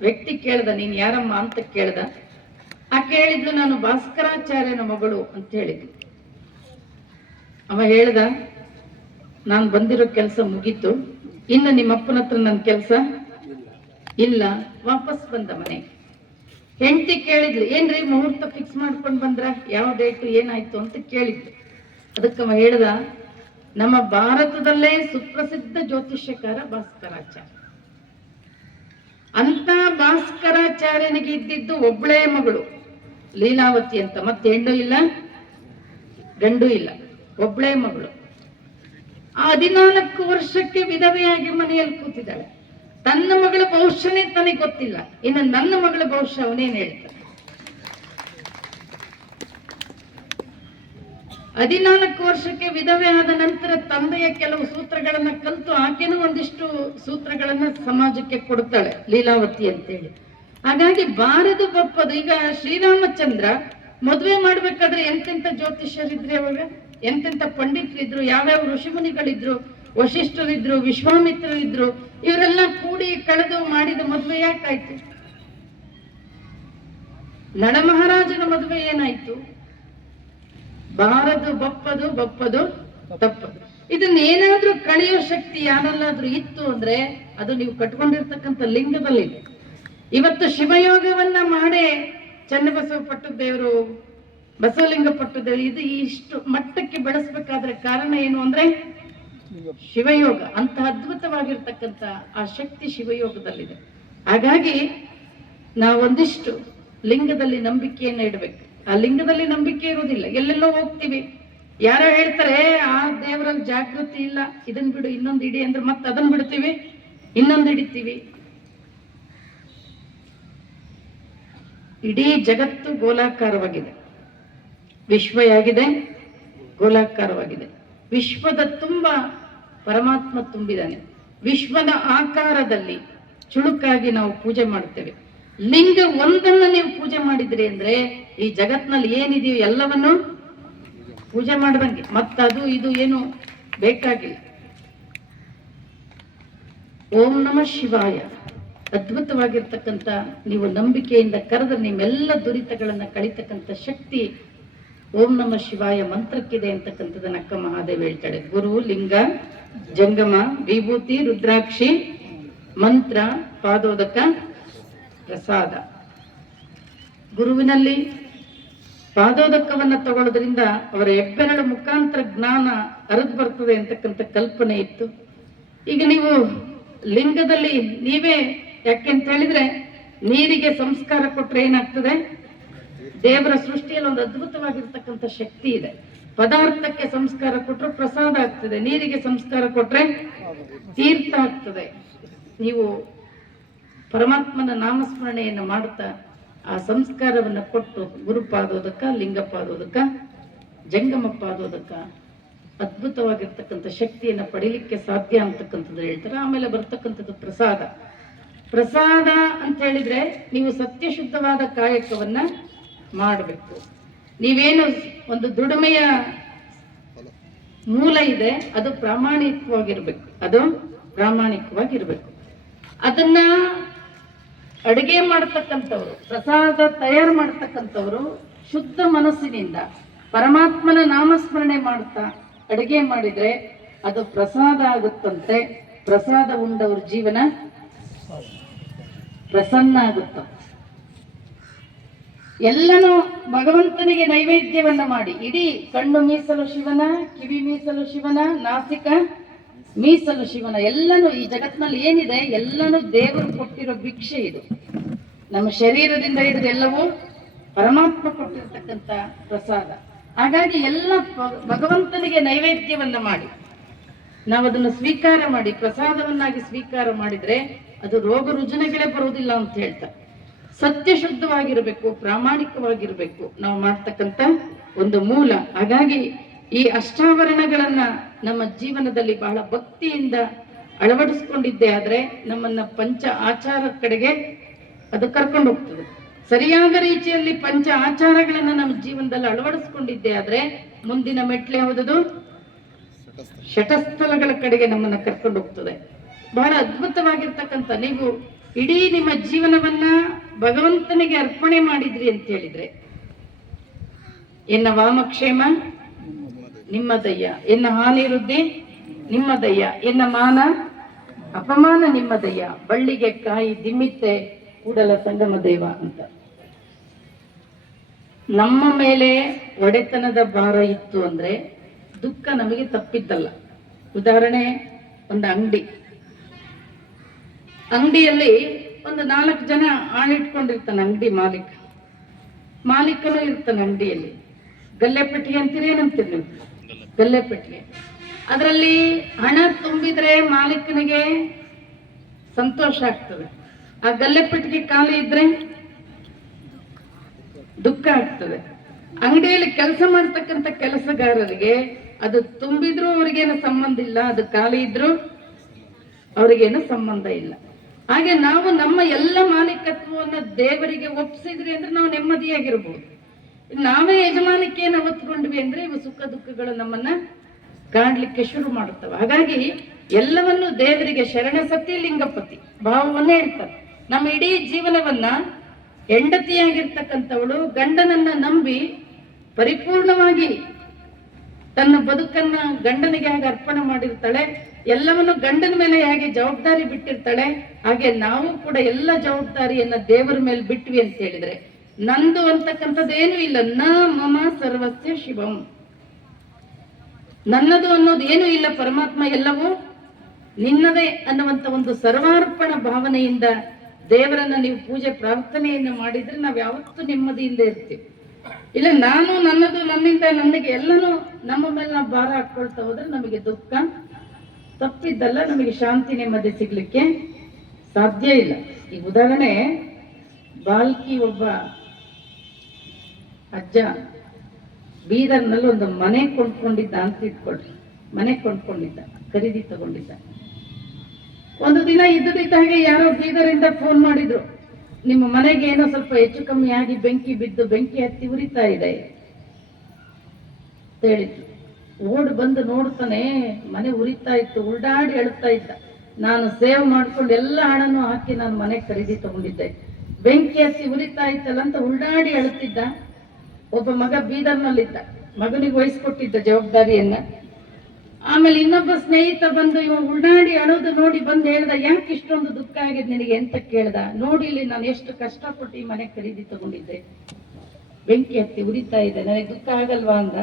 ವ್ಯಕ್ತಿ ಕೇಳ್ದ, ನೀನ್ ಯಾರಮ್ಮ ಅಂತ ಕೇಳ್ದ. ಆಕೆ ಹೇಳಿದ್ಲು, ನಾನು ಭಾಸ್ಕರಾಚಾರ್ಯನ ಮಗಳು ಅಂತ ಹೇಳಿದ್ಲು. ಅವ ಹೇಳ್ದ, ನಾನು ಬಂದಿರೋ ಕೆಲಸ ಮುಗೀತು, ಇನ್ನು ನಿಮ್ಮಪ್ಪನ ಹತ್ರ ನನ್ನ ಕೆಲಸ ಇಲ್ಲ. ವಾಪಸ್ ಬಂದ ಮನೆಗೆ. ಹೆಂಡತಿ ಕೇಳಿದ್ಲು, ಏನ್ರಿ ಮುಹೂರ್ತ ಫಿಕ್ಸ್ ಮಾಡ್ಕೊಂಡು ಬಂದ್ರ, ಯಾವ ಡೇಟು ಏನಾಯ್ತು ಅಂತ ಕೇಳಿದ್ಲು. ಅದಕ್ಕವ ಹೇಳ್ದ, ನಮ್ಮ ಭಾರತದಲ್ಲೇ ಸುಪ್ರಸಿದ್ಧ ಜ್ಯೋತಿಷ್ಯಕಾರ ಭಾಸ್ಕರಾಚಾರ್ಯ. ಅಂತ ಭಾಸ್ಕರಾಚಾರ್ಯನಿಗೆ ಇದ್ದಿದ್ದು ಒಬ್ಬಳೇ ಮಗಳು ಲೀಲಾವತಿ ಅಂತ. ಮತ್ತೆ ಹೆಣ್ಣು ಇಲ್ಲ, ಗಂಡು ಇಲ್ಲ, ಒಬ್ಬಳೇ ಮಗಳು. 14 ವರ್ಷಕ್ಕೆ ವಿಧವೆಯಾಗಿ ಮನೆಯಲ್ಲಿ ಕೂತಿದ್ದಾಳೆ. ತನ್ನ ಮಗಳ ಭವಿಷ್ಯನೇ ತನಗೆ ಗೊತ್ತಿಲ್ಲ, ಇನ್ನು ನನ್ನ ಮಗಳ ಭವಿಷ್ಯ ಅವನೇನ್ ಹೇಳ್ತಾನೆ. 14 ವರ್ಷಕ್ಕೆ ವಿಧವೆ ಆದ ನಂತರ ತಂದೆಯ ಕೆಲವು ಸೂತ್ರಗಳನ್ನ ಕಲಿತು ಆಕೆನೂ ಒಂದಿಷ್ಟು ಸೂತ್ರಗಳನ್ನ ಸಮಾಜಕ್ಕೆ ಕೊಡ್ತಾಳೆ, ಲೀಲಾವತಿ ಅಂತೇಳಿ. ಹಾಗಾಗಿ ಬಾರದು ಬಪ್ಪದು. ಈಗ ಶ್ರೀರಾಮಚಂದ್ರ ಮದುವೆ ಮಾಡ್ಬೇಕಾದ್ರೆ ಎಂತೆಂತ ಜ್ಯೋತಿಷ್ಯರಿದ್ರಿ, ಅವಾಗ ಎಂತೆಂತ ಪಂಡಿತರಿದ್ರು, ಯಾವ್ಯಾವ ಋಷಿಮುನಿಗಳಿದ್ರು. ವಶಿಷ್ಠರಿದ್ರು, ವಿಶ್ವಾಮಿತ್ರರಿದ್ರು, ಇವರೆಲ್ಲ ಕೂಡಿ ಕಳೆದು ಮಾಡಿದ ಮದುವೆ ಯಾಕಾಯ್ತು? ನಳ ಮಹಾರಾಜನ ಮದುವೆ ಏನಾಯ್ತು? ಬಾರದು ಬಪ್ಪದು, ಬಪ್ಪದು ತಪ್ಪದು. ಇದನ್ನೇನಾದ್ರೂ ಕಳೆಯೋ ಶಕ್ತಿ ಯಾರಲ್ಲಾದ್ರೂ ಇತ್ತು ಅಂದ್ರೆ ಅದು ನೀವು ಕಟ್ಕೊಂಡಿರ್ತಕ್ಕಂಥ ಲಿಂಗದಲ್ಲಿದೆ. ಇವತ್ತು ಶಿವಯೋಗವನ್ನ ಮಾಡೇ ಚನ್ನಬಸವ ಪಟ್ಟದೇವರು, ಬಸವಲಿಂಗ ಪಟ್ಟದೇವರು ಇದು ಇಷ್ಟು ಮಟ್ಟಕ್ಕೆ ಬೆಳೆಸ್ಬೇಕಾದ್ರೆ ಕಾರಣ ಏನು ಅಂದ್ರೆ ಶಿವಯೋಗ. ಅಂತ ಅದ್ಭುತವಾಗಿರ್ತಕ್ಕಂಥ ಆ ಶಕ್ತಿ ಶಿವಯೋಗದಲ್ಲಿದೆ. ಹಾಗಾಗಿ ನಾವೊಂದಿಷ್ಟು ಲಿಂಗದಲ್ಲಿ ನಂಬಿಕೆಯನ್ನ ಇಡಬೇಕು. ಆ ಲಿಂಗದಲ್ಲಿ ನಂಬಿಕೆ ಇರುವುದಿಲ್ಲ, ಎಲ್ಲೆಲ್ಲೋ ಹೋಗ್ತೀವಿ, ಯಾರೋ ಹೇಳ್ತಾರೆ ಆ ದೇವರಲ್ಲಿ ಜಾಗೃತಿ ಇಲ್ಲ, ಇದನ್ ಬಿಡು ಇನ್ನೊಂದು ಇಡಿ ಅಂದ್ರೆ ಮತ್ತೆ ಅದನ್ನ ಬಿಡ್ತೀವಿ, ಇನ್ನೊಂದು ಹಿಡಿತೀವಿ. ಇಡೀ ಜಗತ್ತು ಗೋಲಾಕಾರವಾಗಿದೆ, ವಿಶ್ವ ಆಗಿದೆ ಗೋಲಾಕಾರವಾಗಿದೆ. ವಿಶ್ವದ ತುಂಬ ಪರಮಾತ್ಮ ತುಂಬಿದ್ದಾನೆ. ವಿಶ್ವದ ಆಕಾರದಲ್ಲಿ ಚುಳುಕಾಗಿ ನಾವು ಪೂಜೆ ಮಾಡ್ತೇವೆ. ಲಿಂಗ ಒಂದನ್ನ ನೀವು ಪೂಜೆ ಮಾಡಿದ್ರಿ ಅಂದ್ರೆ ಈ ಜಗತ್ನಲ್ಲಿ ಏನಿದೆಯೋ ಎಲ್ಲವನ್ನು ಪೂಜೆ ಮಾಡ್ದಂಗೆ. ಮತ್ತದು ಇದು ಏನು ಬೇಕಾಗಿಲ್ಲ. ಓಂ ನಮಃ ಶಿವಾಯ ಅದ್ಭುತವಾಗಿರ್ತಕ್ಕಂಥ, ನೀವು ನಂಬಿಕೆಯಿಂದ ಕರೆದ್ರೆ ನಿಮ್ಮೆಲ್ಲ ದುರಿತಗಳನ್ನ ಕಳಿತಕ್ಕಂಥ ಶಕ್ತಿ ಓಂ ನಮಃ ಶಿವಾಯ ಮಂತ್ರಕ್ಕಿದೆ ಅಂತಕ್ಕಂಥದ್ದನ್ನ ಅಕ್ಕ ಮಹಾದೇವ್ ಹೇಳ್ತಾಳೆ. ಗುರು, ಲಿಂಗ, ಜಂಗಮ, ವಿಭೂತಿ, ರುದ್ರಾಕ್ಷಿ, ಮಂತ್ರ, ಪಾದೋದಕ, ಪ್ರಸಾದ. ಗುರುವಿನಲ್ಲಿ ಪಾದೋದಕವನ್ನ ತಗೊಳ್ಳೋದ್ರಿಂದ ಅವರ ಹೆಬ್ಬೆರಳ ಮುಖಾಂತರ ಜ್ಞಾನ ಹರಿದು ಬರ್ತದೆ ಅಂತಕ್ಕಂಥ ಕಲ್ಪನೆ ಇತ್ತು. ಈಗ ನೀವು ಲಿಂಗದಲ್ಲಿ ನೀವೇ, ಯಾಕೆಂತ ಹೇಳಿದ್ರೆ ನೀರಿಗೆ ಸಂಸ್ಕಾರ ಕೊಟ್ರೆ ಏನಾಗ್ತದೆ? ದೇವರ ಸೃಷ್ಟಿಯಲ್ಲಿ ಒಂದು ಅದ್ಭುತವಾಗಿರ್ತಕ್ಕಂಥ ಶಕ್ತಿ ಇದೆ. ಪದಾರ್ಥಕ್ಕೆ ಸಂಸ್ಕಾರ ಕೊಟ್ರೆ ಪ್ರಸಾದ ಆಗ್ತದೆ, ನೀರಿಗೆ ಸಂಸ್ಕಾರ ಕೊಟ್ರೆ ತೀರ್ಥ ಆಗ್ತದೆ. ನೀವು ಪರಮಾತ್ಮನ ನಾಮಸ್ಮರಣೆಯನ್ನು ಮಾಡುತ್ತಾ ಆ ಸಂಸ್ಕಾರವನ್ನ ಕೊಟ್ಟು ಗುರುಪಾದೋದಕ, ಲಿಂಗಪಾದೋದಕ, ಜಂಗಮ ಪಾದೋದಕ ಅದ್ಭುತವಾಗಿರ್ತಕ್ಕಂಥ ಶಕ್ತಿಯನ್ನ ಪಡಿಲಿಕ್ಕೆ ಸಾಧ್ಯ ಅಂತಕ್ಕಂಥದ್ದು ಹೇಳ್ತಾರೆ. ಆಮೇಲೆ ಬರ್ತಕ್ಕಂಥದ್ದು ಪ್ರಸಾದ. ಪ್ರಸಾದ ಅಂತ ಹೇಳಿದ್ರೆ ನೀವು ಸತ್ಯಶುದ್ಧವಾದ ಕಾಯಕವನ್ನ ಮಾಡಬೇಕು. ನೀವೇನು ಒಂದು ದುಡಿಮೆಯ ಮೂಲ ಇದೆ ಅದು ಪ್ರಾಮಾಣಿಕವಾಗಿರ್ಬೇಕು, ಅದು ಪ್ರಾಮಾಣಿಕವಾಗಿರ್ಬೇಕು. ಅದನ್ನ ಅಡುಗೆ ಮಾಡ್ತಕ್ಕಂಥವ್ರು, ಪ್ರಸಾದ ತಯಾರು ಮಾಡ್ತಕ್ಕಂಥವ್ರು ಶುದ್ಧ ಮನಸ್ಸಿನಿಂದ ಪರಮಾತ್ಮನ ನಾಮಸ್ಮರಣೆ ಮಾಡ್ತಾ ಅಡುಗೆ ಮಾಡಿದ್ರೆ ಅದು ಪ್ರಸಾದ ಆಗುತ್ತಂತೆ. ಪ್ರಸಾದ ಉಂಡವ್ರ ಜೀವನ ಪ್ರಸನ್ನ ಆಗುತ್ತ. ಎಲ್ಲನೂ ಭಗವಂತನಿಗೆ ನೈವೇದ್ಯವನ್ನ ಮಾಡಿ, ಇಡೀ ಕಣ್ಣು ಮೀಸಲು ಶಿವನ, ಕಿವಿ ಮೀಸಲು ಶಿವನ, ನಾಸಿಕ ಮೀಸಲು ಶಿವನ, ಎಲ್ಲನೂ ಈ ಜಗತ್ನಲ್ಲಿ ಏನಿದೆ ಎಲ್ಲನೂ ದೇವರು ಕೊಟ್ಟಿರೋ ಭಿಕ್ಷೆ ಇದು. ನಮ್ಮ ಶರೀರದಿಂದ ಹಿಡಿದು ಎಲ್ಲವೂ ಪರಮಾತ್ಮ ಕೊಟ್ಟಿರ್ತಕ್ಕಂಥ ಪ್ರಸಾದ. ಹಾಗಾಗಿ ಎಲ್ಲ ಭಗವಂತನಿಗೆ ನೈವೇದ್ಯವನ್ನ ಮಾಡಿ ನಾವು ಅದನ್ನು ಸ್ವೀಕಾರ ಮಾಡಿ ಪ್ರಸಾದವನ್ನಾಗಿ ಸ್ವೀಕಾರ ಮಾಡಿದ್ರೆ ಅದು ರೋಗ ರುಜಿನಗಳೇ ಬರುವುದಿಲ್ಲ ಅಂತ ಹೇಳ್ತಾರೆ. ಸತ್ಯಶುದ್ಧವಾಗಿರಬೇಕು, ಪ್ರಾಮಾಣಿಕವಾಗಿರ್ಬೇಕು ನಾವು ಮಾಡ್ತಕ್ಕಂಥ ಒಂದು ಮೂಲ. ಹಾಗಾಗಿ ಈ ಅಷ್ಟಾವರಣಗಳನ್ನ ನಮ್ಮ ಜೀವನದಲ್ಲಿ ಬಹಳ ಭಕ್ತಿಯಿಂದ ಅಳವಡಿಸ್ಕೊಂಡಿದ್ದೆ ಆದ್ರೆ ನಮ್ಮನ್ನ ಪಂಚ ಆಚಾರ ಕಡೆಗೆ ಅದು ಕರ್ಕೊಂಡು ಹೋಗ್ತದೆ. ಸರಿಯಾದ ರೀತಿಯಲ್ಲಿ ಪಂಚ ಆಚಾರಗಳನ್ನ ನಮ್ಮ ಜೀವನದಲ್ಲಿ ಅಳವಡಿಸ್ಕೊಂಡಿದ್ದೆ ಆದ್ರೆ ಮುಂದಿನ ಮೆಟ್ಲೆ ಯಾವುದದು? ಶಟಸ್ಥಲಗಳ ಕಡೆಗೆ ನಮ್ಮನ್ನ ಕರ್ಕೊಂಡು ಹೋಗ್ತದೆ. ಬಹಳ ಅದ್ಭುತವಾಗಿರ್ತಕ್ಕಂಥ, ನೀವು ಇಡೀ ನಿಮ್ಮ ಜೀವನವನ್ನ ಭಗವಂತನಿಗೆ ಅರ್ಪಣೆ ಮಾಡಿದ್ರಿ ಅಂತ ಹೇಳಿದ್ರೆ, ಎನ್ನ ವಾಮಕ್ಷೇಮ ನಿಮ್ಮದಯ್ಯ, ಎನ್ನ ಹಾನಿ ವೃದ್ಧಿ ನಿಮ್ಮದಯ್ಯ, ಎನ್ನ ಮಾನ ಅಪಮಾನ ನಿಮ್ಮದಯ್ಯ, ಬಳ್ಳಿಗೆ ಕಾಯಿ ದಿಮ್ಮಿತ್ತೆ ಕೂಡಲ ಸಂಗಮ ದೇವ ಅಂತ. ನಮ್ಮ ಮೇಲೆ ಒಡೆತನದ ಭಾರ ಇತ್ತು ಅಂದ್ರೆ ದುಃಖ ನಮಗೆ ತಪ್ಪಿದ್ದಲ್ಲ. ಉದಾಹರಣೆ, ಒಂದು ಅಂಗಡಿಯಲ್ಲಿ ಒಂದು 4 ಜನ ಆಳಿಟ್ಕೊಂಡಿರ್ತಾನೆ ಅಂಗಡಿ ಮಾಲೀಕನು ಇರ್ತಾನೆ ಅಂಗಡಿಯಲ್ಲಿ. ಗಲ್ಲೆ ಪೆಟ್ಟಿಗೆ ಅಂತೀರಿ, ಏನಂತೀರಿ ನೀವು? ಗಲ್ಲೆ ಪೆಟ್ಟಿಗೆ. ಅದರಲ್ಲಿ ಹಣ ತುಂಬಿದ್ರೆ ಮಾಲೀಕನಿಗೆ ಸಂತೋಷ ಆಗ್ತದೆ. ಆ ಗಲ್ಲೆ ಪೆಟ್ಟಿಗೆ ಖಾಲಿ ಇದ್ರೆ ದುಃಖ ಆಗ್ತದೆ. ಅಂಗಡಿಯಲ್ಲಿ ಕೆಲಸ ಮಾಡ್ತಕ್ಕಂಥ ಕೆಲಸಗಾರರಿಗೆ ಅದು ತುಂಬಿದ್ರೂ ಅವ್ರಿಗೇನು ಸಂಬಂಧ ಇಲ್ಲ, ಅದು ಖಾಲಿ ಇದ್ರೂ ಅವ್ರಿಗೇನು ಸಂಬಂಧ ಇಲ್ಲ. ಹಾಗೆ ನಾವು ನಮ್ಮ ಎಲ್ಲ ಮಾಲೀಕತ್ವವನ್ನು ದೇವರಿಗೆ ಒಪ್ಪಿಸಿದ್ರಿ ಅಂದ್ರೆ ನಾವು ನೆಮ್ಮದಿಯಾಗಿರ್ಬೋದು. ನಾವೇ ಯಜಮಾನಿಕೆಯನ್ನು ಒತ್ಕೊಂಡ್ವಿ ಅಂದ್ರೆ ಇವು ಸುಖ ದುಃಖಗಳು ನಮ್ಮನ್ನ ಕಾಡ್ಲಿಕ್ಕೆ ಶುರು ಮಾಡುತ್ತವೆ. ಹಾಗಾಗಿ ಎಲ್ಲವನ್ನು ದೇವರಿಗೆ ಶರಣ ಸತಿ ಲಿಂಗಪತಿ ಭಾವವನ್ನೇ ಹೇಳ್ತಾರೆ. ನಮ್ಮ ಇಡೀ ಜೀವನವನ್ನ ಹೆಂಡತಿಯಾಗಿರ್ತಕ್ಕಂಥವಳು ಗಂಡನನ್ನ ನಂಬಿ ಪರಿಪೂರ್ಣವಾಗಿ ತನ್ನ ಬದುಕನ್ನ ಗಂಡನಿಗೆ ಹಾಗೆ ಅರ್ಪಣೆ ಮಾಡಿರ್ತಾಳೆ, ಎಲ್ಲವನ್ನು ಗಂಡನ ಮೇಲೆ ಹೇಗೆ ಜವಾಬ್ದಾರಿ ಬಿಟ್ಟಿರ್ತಾಳೆ, ಹಾಗೆ ನಾವು ಕೂಡ ಎಲ್ಲ ಜವಾಬ್ದಾರಿಯನ್ನ ದೇವರ ಮೇಲೆ ಬಿಟ್ವಿ ಅಂತ ಹೇಳಿದ್ರೆ ನಂದು ಅಂತಕ್ಕಂಥದ್ದೇನು ಇಲ್ಲ. ನ ಮಮ ಸರ್ವಸ್ಯ ಶಿವಂ, ನನ್ನದು ಅನ್ನೋದು ಏನೂ ಇಲ್ಲ, ಪರಮಾತ್ಮ ಎಲ್ಲವೂ ನಿನ್ನದೇ ಅನ್ನುವಂತ ಒಂದು ಸರ್ವಾರ್ಪಣ ಭಾವನೆಯಿಂದ ದೇವರನ್ನ ನೀವು ಪೂಜೆ ಪ್ರಾರ್ಥನೆಯನ್ನ ಮಾಡಿದ್ರೆ ನಾವು ಯಾವತ್ತೂ ನೆಮ್ಮದಿಯಿಂದ ಇರ್ತೀವಿ. ಇಲ್ಲ ನಾನು ನನ್ನದು ನನ್ನಿಂದ ನನಗೆ ಎಲ್ಲನೂ ನಮ್ಮ ಮೇಲೆ ನಾವು ಭಾರ ಹಾಕೊಳ್ತಾ ಹೋದ್ರೆ ನಮಗೆ ದುಃಖ ತಪ್ಪಿದ್ದಲ್ಲ, ನಮಗೆ ಶಾಂತಿ ನೆಮ್ಮದಿ ಸಿಗ್ಲಿಕ್ಕೆ ಸಾಧ್ಯ ಇಲ್ಲ. ಈ ಉದಾಹರಣೆ, ಬಾಲ್ಕಿ ಒಬ್ಬ ಅಜ್ಜ ಬೀದರ್ನಲ್ಲಿ ಒಂದು ಮನೆ ಕೊಂಡ್ಕೊಂಡಿದ್ದ ಅಂತ ಇಟ್ಕೊಳ್ರಿ. ಮನೆ ಕೊಂಡ್ಕೊಂಡಿದ್ದ, ಖರೀದಿ ತಗೊಂಡಿದ್ದ. ಒಂದು ದಿನ ಇದ್ದದಿದ್ದ ಹಾಗೆ ಯಾರೋ ಬೀದರಿಂದ ಫೋನ್ ಮಾಡಿದ್ರು, ನಿಮ್ಮ ಮನೆಗೆ ಏನೋ ಸ್ವಲ್ಪ ಹೆಚ್ಚು ಕಮ್ಮಿ ಆಗಿ ಬೆಂಕಿ ಬಿದ್ದು ಬೆಂಕಿ ಹತ್ತಿ ಉರಿತಾ ಇದೆ ಅಂತ ಹೇಳಿದ್ರು. ಓಡ್ ಬಂದು ನೋಡ್ತಾನೆ, ಮನೆ ಉರಿತಾ ಇತ್ತು, ಉಲ್ಡಾಡಿ ಅಳುತ್ತಾ ಇದ್ದ. ನಾನು ಸೇವ್ ಮಾಡ್ಕೊಂಡು ಎಲ್ಲ ಹಣನೂ ಹಾಕಿ ನಾನು ಮನೆ ಖರೀದಿ ತಗೊಂಡಿದ್ದೆ, ಬೆಂಕಿ ಹತ್ತಿ ಉರಿತಾ ಇತ್ತಲ್ಲ ಅಂತ ಉಲ್ಡಾಡಿ ಅಳುತ್ತಿದ್ದ. ಒಬ್ಬ ಮಗ ಬೀದರ್ನಲ್ಲಿದ್ದ, ಮಗನಿಗೆ ವಹಿಸ್ಕೊಟ್ಟಿದ್ದ ಜವಾಬ್ದಾರಿಯನ್ನ. ಆಮೇಲೆ ಇನ್ನೊಬ್ಬ ಸ್ನೇಹಿತ ಬಂದು ಇವ ಉಲ್ಡಾಡಿ ಅಳೋದು ನೋಡಿ ಬಂದು ಹೇಳ್ದ, ಯಾಕೆ ಇಷ್ಟೊಂದು ದುಃಖ ಆಗಿದೆ ನಿನಗೆ ಅಂತ ಕೇಳ್ದ. ನೋಡಿ ಇಲ್ಲಿ ನಾನು ಎಷ್ಟು ಕಷ್ಟಪಟ್ಟು ಈ ಮನೆ ಖರೀದಿ ತಗೊಂಡಿದ್ದೆ, ಬೆಂಕಿ ಹತ್ತಿ ಉರಿತಾ ಇದೆ, ನನಗೆ ದುಃಖ ಆಗಲ್ವಾ ಅಂದ.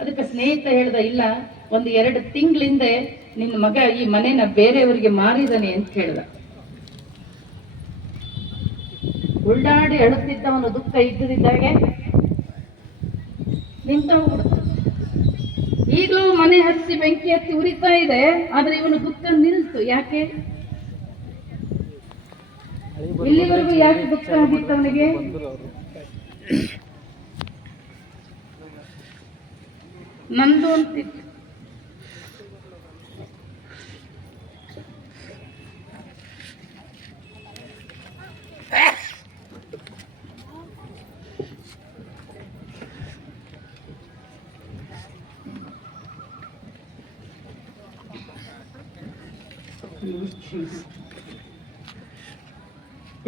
ಅದಕ್ಕೆ ಸ್ನೇಹಿತ ಹೇಳ್ದ, ಇಲ್ಲ, ಒಂದು 2 ತಿಂಗಳಿಂದ ನಿನ್ನ ಮಗ ಈ ಮನೆನ ಬೇರೆಯವರಿಗೆ ಮಾರಿದಾನೆ ಅಂತ ಹೇಳ್ದ. ಉಲ್ಡಾಡಿ ಅಳುತ್ತಿದ್ದವನು ದುಃಖ ಇದ್ದದಿದ್ದಾಗೆ ನಿಂತ ಹೋಗ್ಬಿಡ್ತು. ಈಗಲೂ ಮನೆ ಹತ್ತಿ ಬೆಂಕಿ ಹತ್ತಿ ಉರಿತಾ ಇದೆ, ಆದ್ರೆ ಇವನು ದುಃಖ ನಿಲ್ತು. ಯಾಕೆ? ಇಲ್ಲಿವರೆಗೂ ಯಾಕೆ ದುಃಖ ಆಗಿತ್ತು ಅವನಿಗೆ? ನಂದು ಅಂತಿತ್ತು.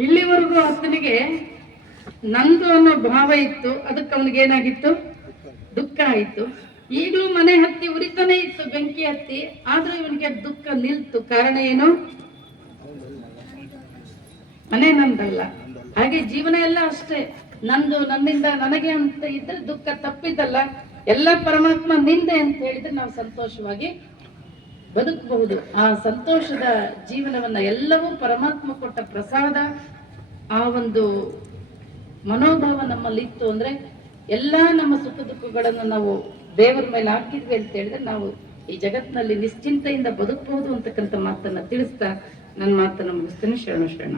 ಇಲ್ಲಿವರೆಗೂ ಆತನಿಗೆ ನಂದು ಅನ್ನೋ ಭಾವ ಇತ್ತು, ಅದಕ್ಕೆ ಅವನಿಗೆ ಏನಾಗಿತ್ತು? ದುಃಖ ಆಯಿತು. ಈಗಲೂ ಮನೆ ಹತ್ತಿ ಉರಿತಾನೆ ಇತ್ತು, ಬೆಂಕಿ ಹತ್ತಿ, ಆದ್ರೂ ಇವನಿಗೆ ದುಃಖ ನಿಲ್ತು. ಕಾರಣ ಏನು? ಮನೆ ನಂದಲ್ಲ. ಹಾಗೆ ಜೀವನ ಎಲ್ಲ ಅಷ್ಟೇ, ನಂದು ನನ್ನಿಂದ ನನಗೆ ಅಂತ ಇದ್ರೆ ದುಃಖ ತಪ್ಪಿದ್ದಲ್ಲ. ಎಲ್ಲ ಪರಮಾತ್ಮ ನಿಂದೆ ಅಂತ ಹೇಳಿದ್ರೆ ನಾವು ಸಂತೋಷವಾಗಿ ಬದುಕಬಹುದು. ಆ ಸಂತೋಷದ ಜೀವನವನ್ನ ಎಲ್ಲವೂ ಪರಮಾತ್ಮ ಕೊಟ್ಟ ಪ್ರಸಾದ. ಆ ಒಂದು ಮನೋಭಾವ ನಮ್ಮಲ್ಲಿ ಇತ್ತು ಅಂದ್ರೆ ಎಲ್ಲಾ ನಮ್ಮ ಸುಖ ದುಃಖಗಳನ್ನು ನಾವು ದೇವರ ಮೇಲೆ ಹಾಕಿದ್ವಿ ಅಂತ ಹೇಳಿದ್ರೆ ನಾವು ಈ ಜಗತ್ತಿನಲ್ಲಿ ನಿಶ್ಚಿಂತೆಯಿಂದ ಬದುಕಬಹುದು ಅಂತಕ್ಕಂಥ ಮಾತನ್ನ ತಿಳಿಸ್ತಾ ನನ್ನ ಮಾತನ್ನ ಮುಗಿಸ್ತೇನೆ. ಶರಣ ಶರಣ.